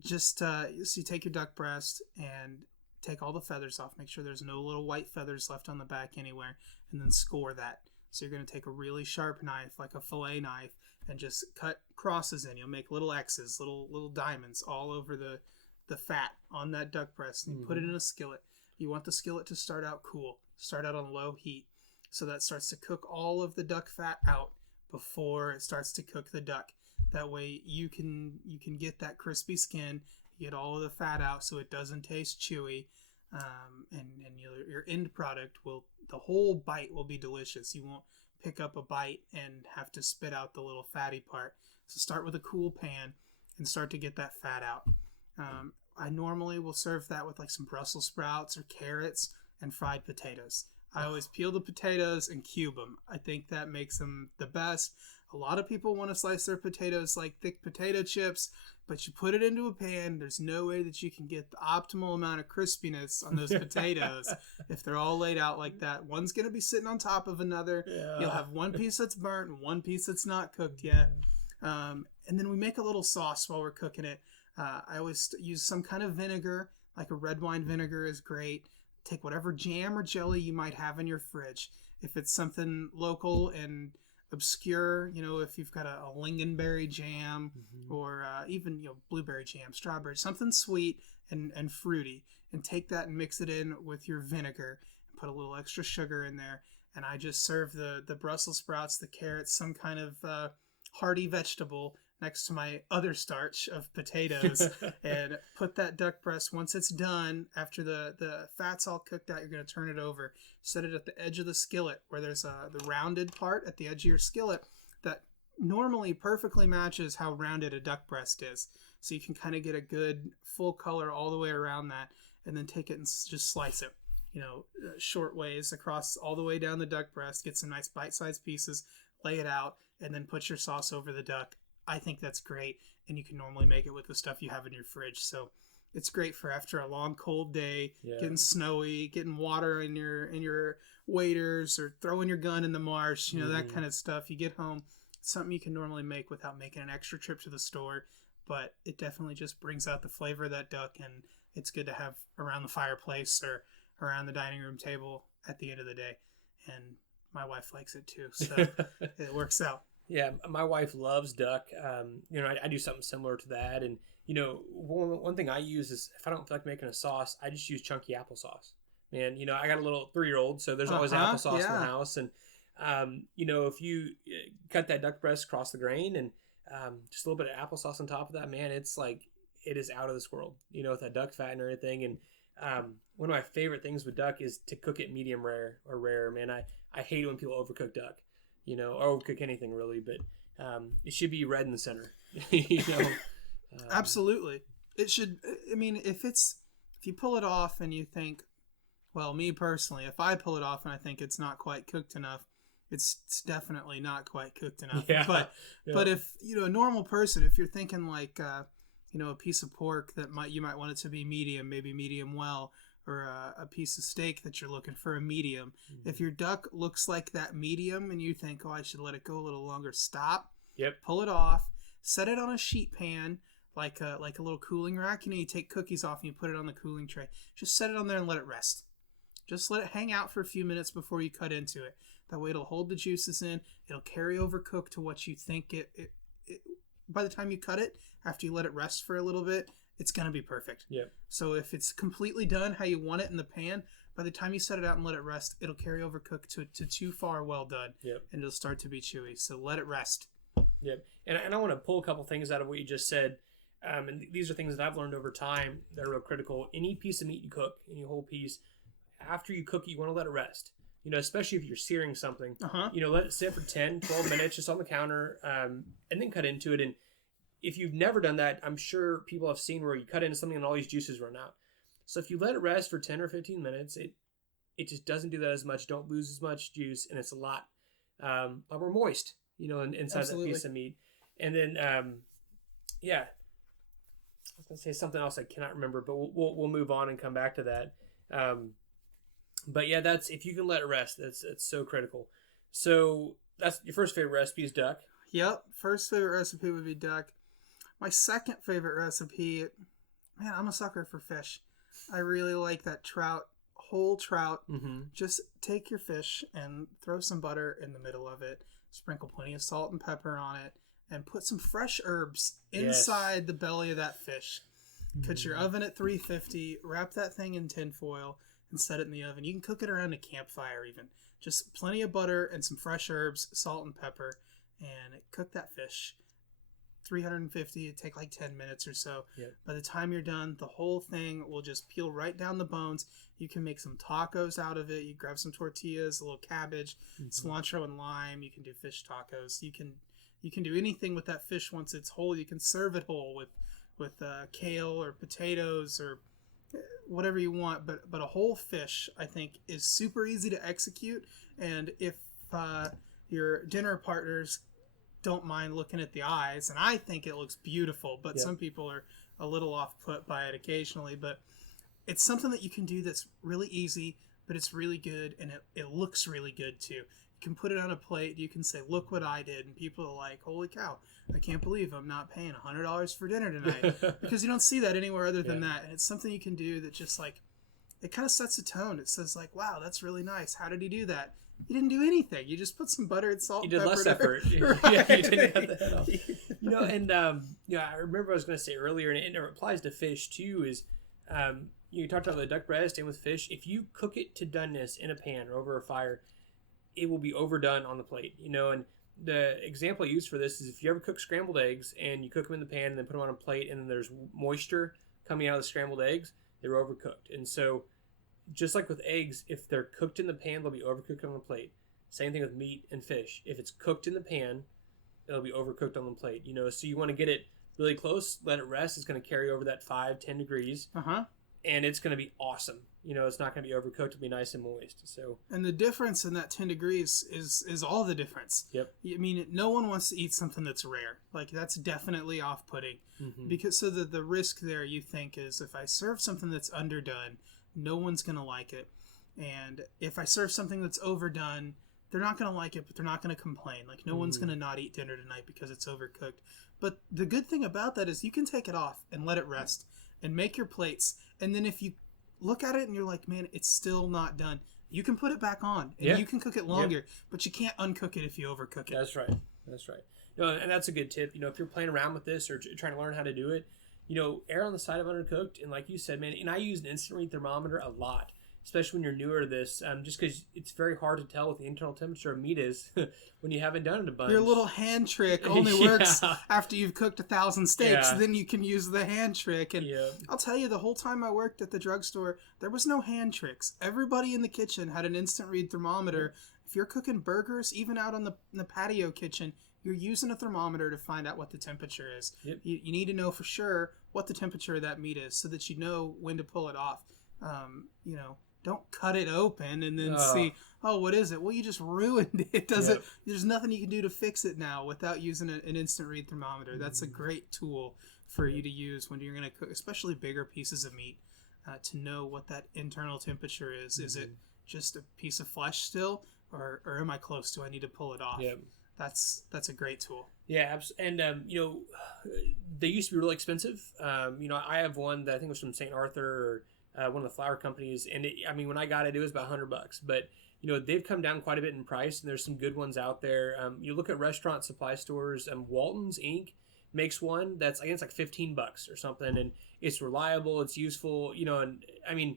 Just, so you take your duck breast and take all the feathers off, make sure there's no little white feathers left on the back anywhere, and then score that. So you're going to take a really sharp knife, like a fillet knife, and just cut crosses in. You'll make little X's, little diamonds all over the fat on that duck breast, and you put it in a skillet. You want the skillet to start out cool, start out on low heat, so that starts to cook all of the duck fat out before it starts to cook the duck. That way you can get that crispy skin, get all of the fat out so it doesn't taste chewy, and your end product the whole bite will be delicious. You won't pick up a bite and have to spit out the little fatty part. So start with a cool pan and start to get that fat out. I normally will serve that with some Brussels sprouts or carrots and fried potatoes. I always peel the potatoes and cube them. I think that makes them the best. A lot of people want to slice their potatoes like thick potato chips, but you put it into a pan. There's no way that you can get the optimal amount of crispiness on those potatoes if they're all laid out like that. One's going to be sitting on top of another. Yeah. You'll have one piece that's burnt and one piece that's not cooked yet. And then we make a little sauce while we're cooking it. I always use some kind of vinegar, like a red wine vinegar is great. take whatever jam or jelly you might have in your fridge. If it's something local and obscure, if you've got a lingonberry jam or even blueberry jam, strawberry, something sweet and fruity, and take that and mix it in with your vinegar and put a little extra sugar in there. And I just serve the Brussels sprouts, the carrots, some kind of hearty vegetable next to my other starch of potatoes, and put that duck breast, once it's done, after the fat's all cooked out, you're going to turn it over, set it at the edge of the skillet where there's the rounded part at the edge of your skillet that normally perfectly matches how rounded a duck breast is. So you can kind of get a good full color all the way around that, and then take it and just slice it, short ways across all the way down the duck breast, get some nice bite-sized pieces, lay it out, and then put your sauce over the duck. I think that's great, and you can normally make it with the stuff you have in your fridge. So it's great for after a long cold day, getting snowy, getting water in your waders, or throwing your gun in the marsh, that kind of stuff. You get home, something you can normally make without making an extra trip to the store, but it definitely just brings out the flavor of that duck, and it's good to have around the fireplace or around the dining room table at the end of the day. And my wife likes it too, so it works out. Yeah, my wife loves duck. I do something similar to that. And, one thing I use is, if I don't feel like making a sauce, I just use chunky applesauce. Man, I got a little 3-year-old, so there's always applesauce in the house. And, if you cut that duck breast across the grain and just a little bit of applesauce on top of that, man, it's like, it is out of this world, with that duck fat and everything. And one of my favorite things with duck is to cook it medium rare or rare. Man, I hate it when people overcook duck. Or cook anything really, but it should be red in the center. Absolutely, it should. I mean, if you pull it off and you think, well, me personally, if I pull it off and I think it's not quite cooked enough, it's definitely not quite cooked enough. Yeah. But if a normal person, if you're thinking like a piece of pork that you might want it to be medium, maybe medium well, or a piece of steak that you're looking for a medium. Mm-hmm. If your duck looks like that medium and you think, I should let it go a little longer, stop. Yep. Pull it off. Set it on a sheet pan, like a little cooling rack. You take cookies off and you put it on the cooling tray. Just set it on there and let it rest. Just let it hang out for a few minutes before you cut into it. That way it'll hold the juices in. It'll carry over cook to what you think it by the time you cut it, after you let it rest for a little bit, it's going to be perfect. Yep. So if it's completely done how you want it in the pan, by the time you set it out and let it rest, it'll carry over cook to too far well done. Yep. And it'll start to be chewy. So let it rest. Yep. And I want to pull a couple things out of what you just said. And these are things that I've learned over time that are real critical. Any piece of meat you cook, any whole piece, after you cook it, you want to let it rest. Especially if you're searing something. Let it sit for 10, 12 minutes just on the counter, and then cut into it. And if you've never done that, I'm sure people have seen where you cut into something and all these juices run out. So if you let it rest for 10 or 15 minutes, it just doesn't do that as much. Don't lose as much juice, and it's a lot more moist, inside Absolutely. that piece of meat. And then, I was going to say something else I cannot remember, but we'll move on and come back to that. But yeah, that's, if you can let it rest, that's so critical. So that's your first favorite recipe is duck. Yep. First favorite recipe would be duck. My second favorite recipe, man, I'm a sucker for fish. I really like that whole trout. Mm-hmm. Just take your fish and throw some butter in the middle of it. Sprinkle plenty of salt and pepper on it. And put some fresh herbs inside the belly of that fish. Cut your oven at 350. Wrap that thing in tin foil and set it in the oven. You can cook it around a campfire even. Just plenty of butter and some fresh herbs, salt and pepper. And cook that fish. 350, it'd take like 10 minutes or so. Yep. By the time you're done, the whole thing will just peel right down the bones. You can make some tacos out of it. You grab some tortillas, a little cabbage, cilantro and lime. You can do fish tacos. You can do anything with that fish once it's whole. You can serve it whole with kale or potatoes or whatever you want. But a whole fish, I think, is super easy to execute. And if your dinner partners don't mind looking at the eyes, and I think it looks beautiful, but some people are a little off put by it occasionally, but it's something that you can do that's really easy, but it's really good, and it looks really good too. You can put it on a plate, you can say, look what I did, and people are like, holy cow, I can't believe I'm not paying $100 for dinner tonight, because you don't see that anywhere other than that, and it's something you can do that just like it kind of sets a tone. It says like, wow, that's really nice. How did he do that? You didn't do anything. You just put some butter and salt. You did less effort. Right. Yeah, you didn't have the head off. And I remember I was going to say earlier, and it applies to fish too. Is you talked about the duck breast and with fish. If you cook it to doneness in a pan or over a fire, it will be overdone on the plate. And the example I use for this is if you ever cook scrambled eggs and you cook them in the pan and then put them on a plate, and then there's moisture coming out of the scrambled eggs, they're overcooked. And so, just like with eggs, if they're cooked in the pan, they'll be overcooked on the plate. Same thing with meat and fish. If it's cooked in the pan, it'll be overcooked on the plate. So you want to get it really close, let it rest. It's going to carry over that 5-10 degrees, and it's going to be awesome. It's not going to be overcooked. It'll be nice and moist. So, and the difference in that 10 degrees is all the difference. Yep. I mean, no one wants to eat something that's rare. Like, that's definitely off-putting. Because so the risk there, you think, is if I serve something that's underdone, no one's going to like it. And if I serve something that's overdone, they're not going to like it, but they're not going to complain. Like, no one's going to not eat dinner tonight because it's overcooked. But the good thing about that is you can take it off and let it rest and make your plates. And then if you look at it and you're like, man, it's still not done, you can put it back on and you can cook it longer, but you can't uncook it if you overcook it. That's right. And that's a good tip. If you're playing around with this or trying to learn how to do it, err on the side of undercooked. And like you said, man, and I use an instant read thermometer a lot, especially when you're newer to this, just because it's very hard to tell what the internal temperature of meat is when you haven't done it a bunch. Your little hand trick only works after you've cooked 1,000 steaks. Then you can use the hand trick. And I'll tell you, the whole time I worked at the drugstore, there was no hand tricks. Everybody in the kitchen had an instant read thermometer. If you're cooking burgers, even out in the patio kitchen, you're using a thermometer to find out what the temperature is. You need to know for sure what the temperature of that meat is so that you know when to pull it off. Don't cut it open and then see, what is it? Well, you just ruined it. There's nothing you can do to fix it now without using an instant read thermometer. That's a great tool for you to use when you're going to cook, especially bigger pieces of meat, to know what that internal temperature is. Is it just a piece of flesh still, or am I close? Do I need to pull it off? That's a great tool. Yeah, and they used to be really expensive. I have one that I think was from St. Arthur or one of the flour companies, and when I got it, it was about $100. But they've come down quite a bit in price, and there's some good ones out there. You look at restaurant supply stores. Walton's Inc. makes one that's I guess like $15 or something, and it's reliable, it's useful. And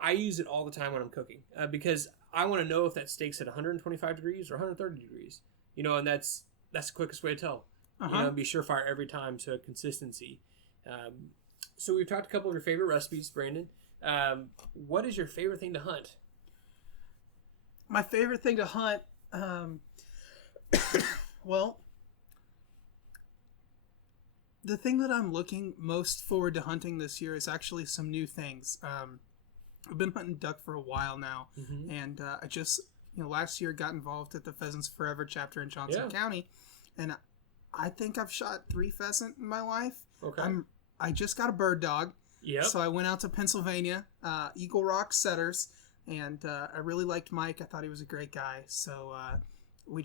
I use it all the time when I'm cooking because I want to know if that steak's at 125 degrees or 130 degrees. And that's the quickest way to tell. Be surefire every time, so consistency. So we've talked a couple of your favorite recipes, Brandon. What is your favorite thing to hunt? My favorite thing to hunt, well, the thing that I'm looking most forward to hunting this year is actually some new things. I've been hunting duck for a while now, and I just last year got involved at the Pheasants Forever chapter in Johnson County, and I think I've shot 3 pheasant in my life. Okay. I just got a bird dog. Yep. So I went out to Pennsylvania, Eagle Rock Setters, and I really liked Mike. I thought he was a great guy. So we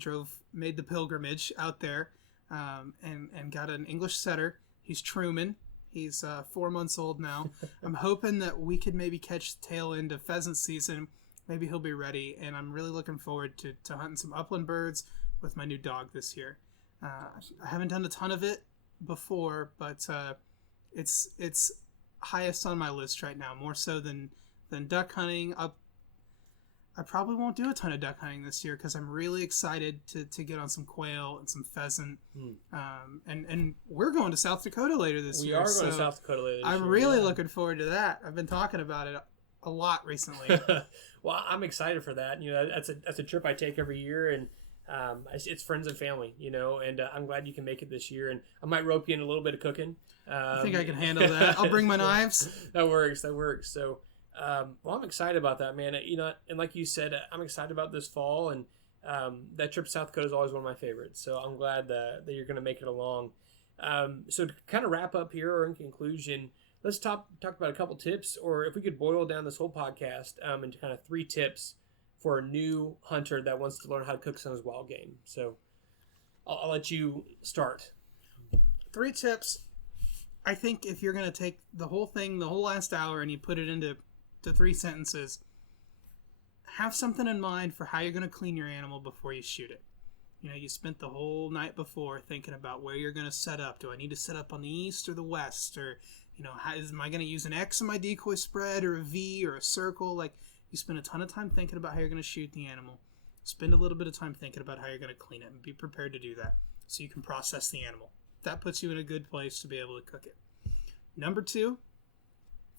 made the pilgrimage out there, and got an English setter. He's Truman. He's 4 months old now. I'm hoping that we could maybe catch the tail end of pheasant season. Maybe he'll be ready, and I'm really looking forward to hunting some upland birds with my new dog this year. I haven't done a ton of it before, but it's highest on my list right now, more so than duck hunting. I probably won't do a ton of duck hunting this year because I'm really excited to get on some quail and some pheasant. And we're going to South Dakota later this year. We are going to South Dakota later this year. I'm really looking forward to that. I've been talking about it a lot recently. Well, I'm excited for that. That's a trip I take every year, and it's friends and family, and I'm glad you can make it this year. And I might rope you in a little bit of cooking. I think I can handle that. I'll bring my knives. That works. So, well, I'm excited about that, man. And like you said, I'm excited about this fall, and that trip to South Dakota is always one of my favorites. So I'm glad that you're going to make it along. So to kind of wrap up here, or in conclusion, let's talk about a couple tips, or if we could boil down this whole podcast into kind of 3 tips for a new hunter that wants to learn how to cook some of his wild game. So I'll let you start. 3 tips. I think if you're going to take the whole thing, the whole last hour, and you put it into to 3 sentences. Have something in mind for how you're going to clean your animal before you shoot it. You know, you spent the whole night before thinking about where you're going to set up. Do I need to set up on the east or the west? Or, you know, am I going to use an X in my decoy spread or a V or a circle? Like, you spend a ton of time thinking about how you're going to shoot the animal. Spend a little bit of time thinking about how you're going to clean it and be prepared to do that so you can process the animal. That puts you in a good place to be able to cook it. Number 2,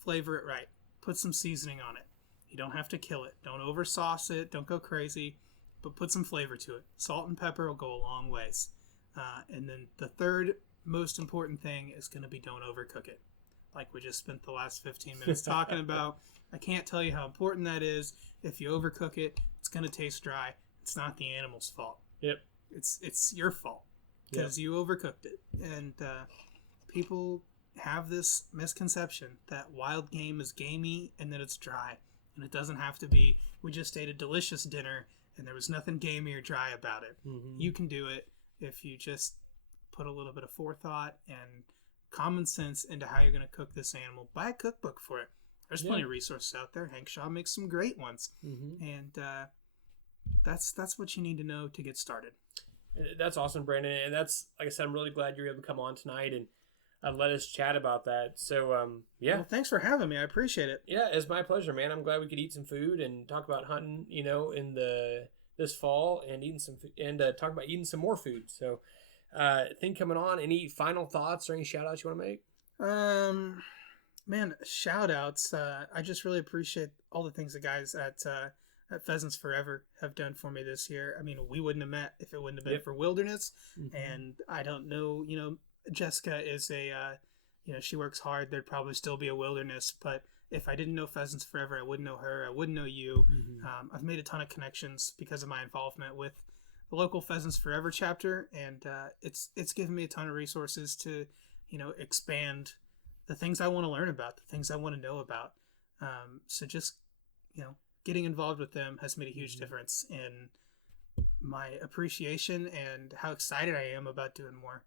flavor it right. Put some seasoning on it. You don't have to kill it. Don't over sauce it. Don't go crazy. But put some flavor to it. Salt and pepper will go a long ways. And then the third most important thing is going to be don't overcook it. Like we just spent the last 15 minutes talking about. I can't tell you how important that is. If you overcook it, it's going to taste dry. It's not the animal's fault. Yep. It's your fault because you overcooked it. And people have this misconception that wild game is gamey and that it's dry. And it doesn't have to be. We just ate a delicious dinner and there was nothing gamey or dry about it. Mm-hmm. You can do it if you just put a little bit of forethought and common sense into how you're going to cook this animal. Buy a cookbook for it. There's plenty of resources out there. Hank Shaw makes some great ones. Mm-hmm. And that's what you need to know to get started. That's awesome, Brandon. And that's, like I said, I'm really glad you're able to come on tonight and let us chat about that. So, Well, thanks for having me. I appreciate it. Yeah, it's my pleasure, man. I'm glad we could eat some food and talk about hunting, you know, in this fall and eating some and talk about eating some more food. So, thing coming on. Any final thoughts or any shout outs you want to make? Man, shout outs. I just really appreciate all the things the guys at Pheasants Forever have done for me this year. I mean, we wouldn't have met if it wouldn't have been for WildHErness. Mm-hmm. And I don't know, you know, Jessica is she works hard. There'd probably still be a WildHErness, but if I didn't know Pheasants Forever, I wouldn't know her. I wouldn't know you. Mm-hmm. I've made a ton of connections because of my involvement with the local Pheasants Forever chapter, and it's given me a ton of resources to, you know, expand the things I want to learn about, the things I want to know about. So just, you know, getting involved with them has made a huge difference in my appreciation and how excited I am about doing more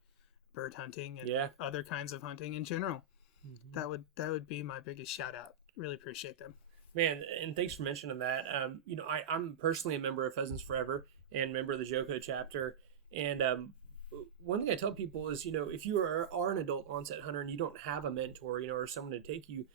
bird hunting and other kinds of hunting in general. Mm-hmm. That would be my biggest shout out. Really appreciate them. Man, and thanks for mentioning that. You know, I'm personally a member of Pheasants Forever and member of the Joco chapter. And one thing I tell people is, you know, if you are an adult onset hunter and you don't have a mentor, you know, or someone to take you,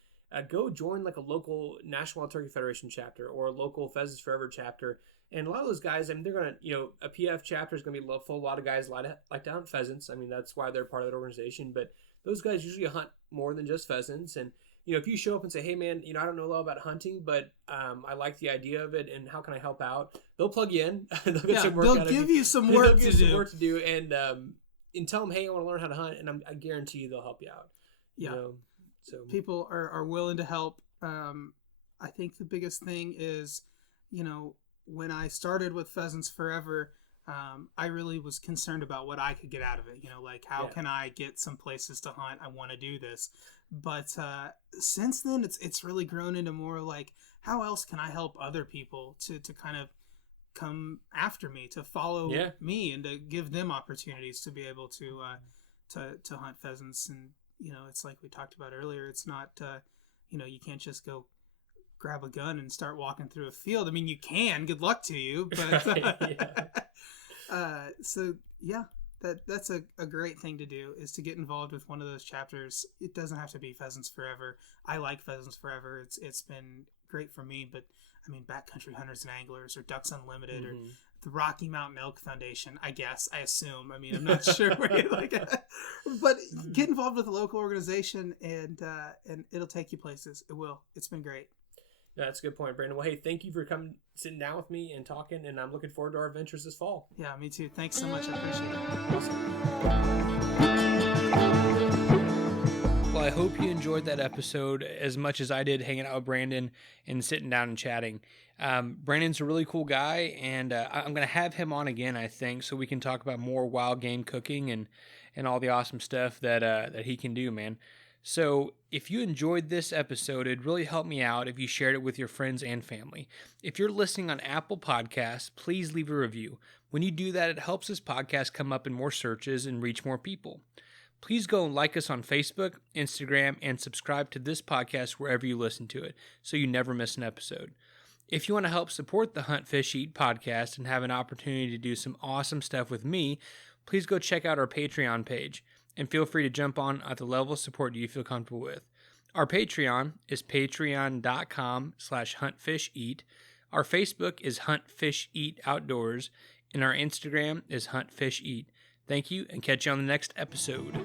go join like a local National Wild Turkey Federation chapter or a local Pheasants Forever chapter. And a lot of those guys, I mean, they're going to, you know, a PF chapter is going to be full. A lot of guys like to hunt pheasants. I mean, that's why they're part of that organization. But those guys usually hunt more than just pheasants. And, you know, if you show up and say, hey, man, you know, I don't know a lot about hunting, but I like the idea of it, and how can I help out? They'll plug you in. They'll give you some work to do. And tell them, hey, I want to learn how to hunt, and I guarantee you they'll help you out. Yeah. You know? So people are willing to help. I think the biggest thing is, you know, when I started with Pheasants Forever, I really was concerned about what I could get out of it. You know, like how can I get some places to hunt? I want to do this. But since then, it's really grown into more like, how else can I help other people to kind of come after me, to follow me, and to give them opportunities to be able to hunt pheasants. And, you know, it's like we talked about earlier. It's not, you know, you can't just go grab a gun and start walking through a field. I mean, you can. Good luck to you. But so yeah, that's a great thing to do, is to get involved with one of those chapters. It doesn't have to be Pheasants Forever. I like Pheasants Forever. It's been great for me. But I mean, Backcountry Hunters and Anglers, or Ducks Unlimited, or the Rocky Mountain Elk Foundation, I guess, I assume. I mean, I'm not sure where you like it. But get involved with a local organization, and it'll take you places. It will. It's been great. Yeah, that's a good point, Brandon. Well, hey, thank you for sitting down with me and talking, and I'm looking forward to our adventures this fall. Yeah, me too. Thanks so much. I appreciate it. Awesome. Well, I hope you enjoyed that episode as much as I did hanging out with Brandon and sitting down and chatting. Brandon's a really cool guy, and I'm going to have him on again, I think, so we can talk about more wild game cooking and all the awesome stuff that he can do, man. So if you enjoyed this episode, it'd really help me out if you shared it with your friends and family. If you're listening on Apple Podcasts, please leave a review. When you do that, it helps this podcast come up in more searches and reach more people. Please go and like us on Facebook, Instagram, and subscribe to this podcast wherever you listen to it so you never miss an episode. If you want to help support the Hunt, Fish, Eat podcast and have an opportunity to do some awesome stuff with me, please go check out our Patreon page and feel free to jump on at the level of support you feel comfortable with. Our Patreon is patreon.com/huntfisheat. Our Facebook is Hunt, Fish, Eat Outdoors, and our Instagram is Hunt, Fish, Eat. Thank you, and catch you on the next episode.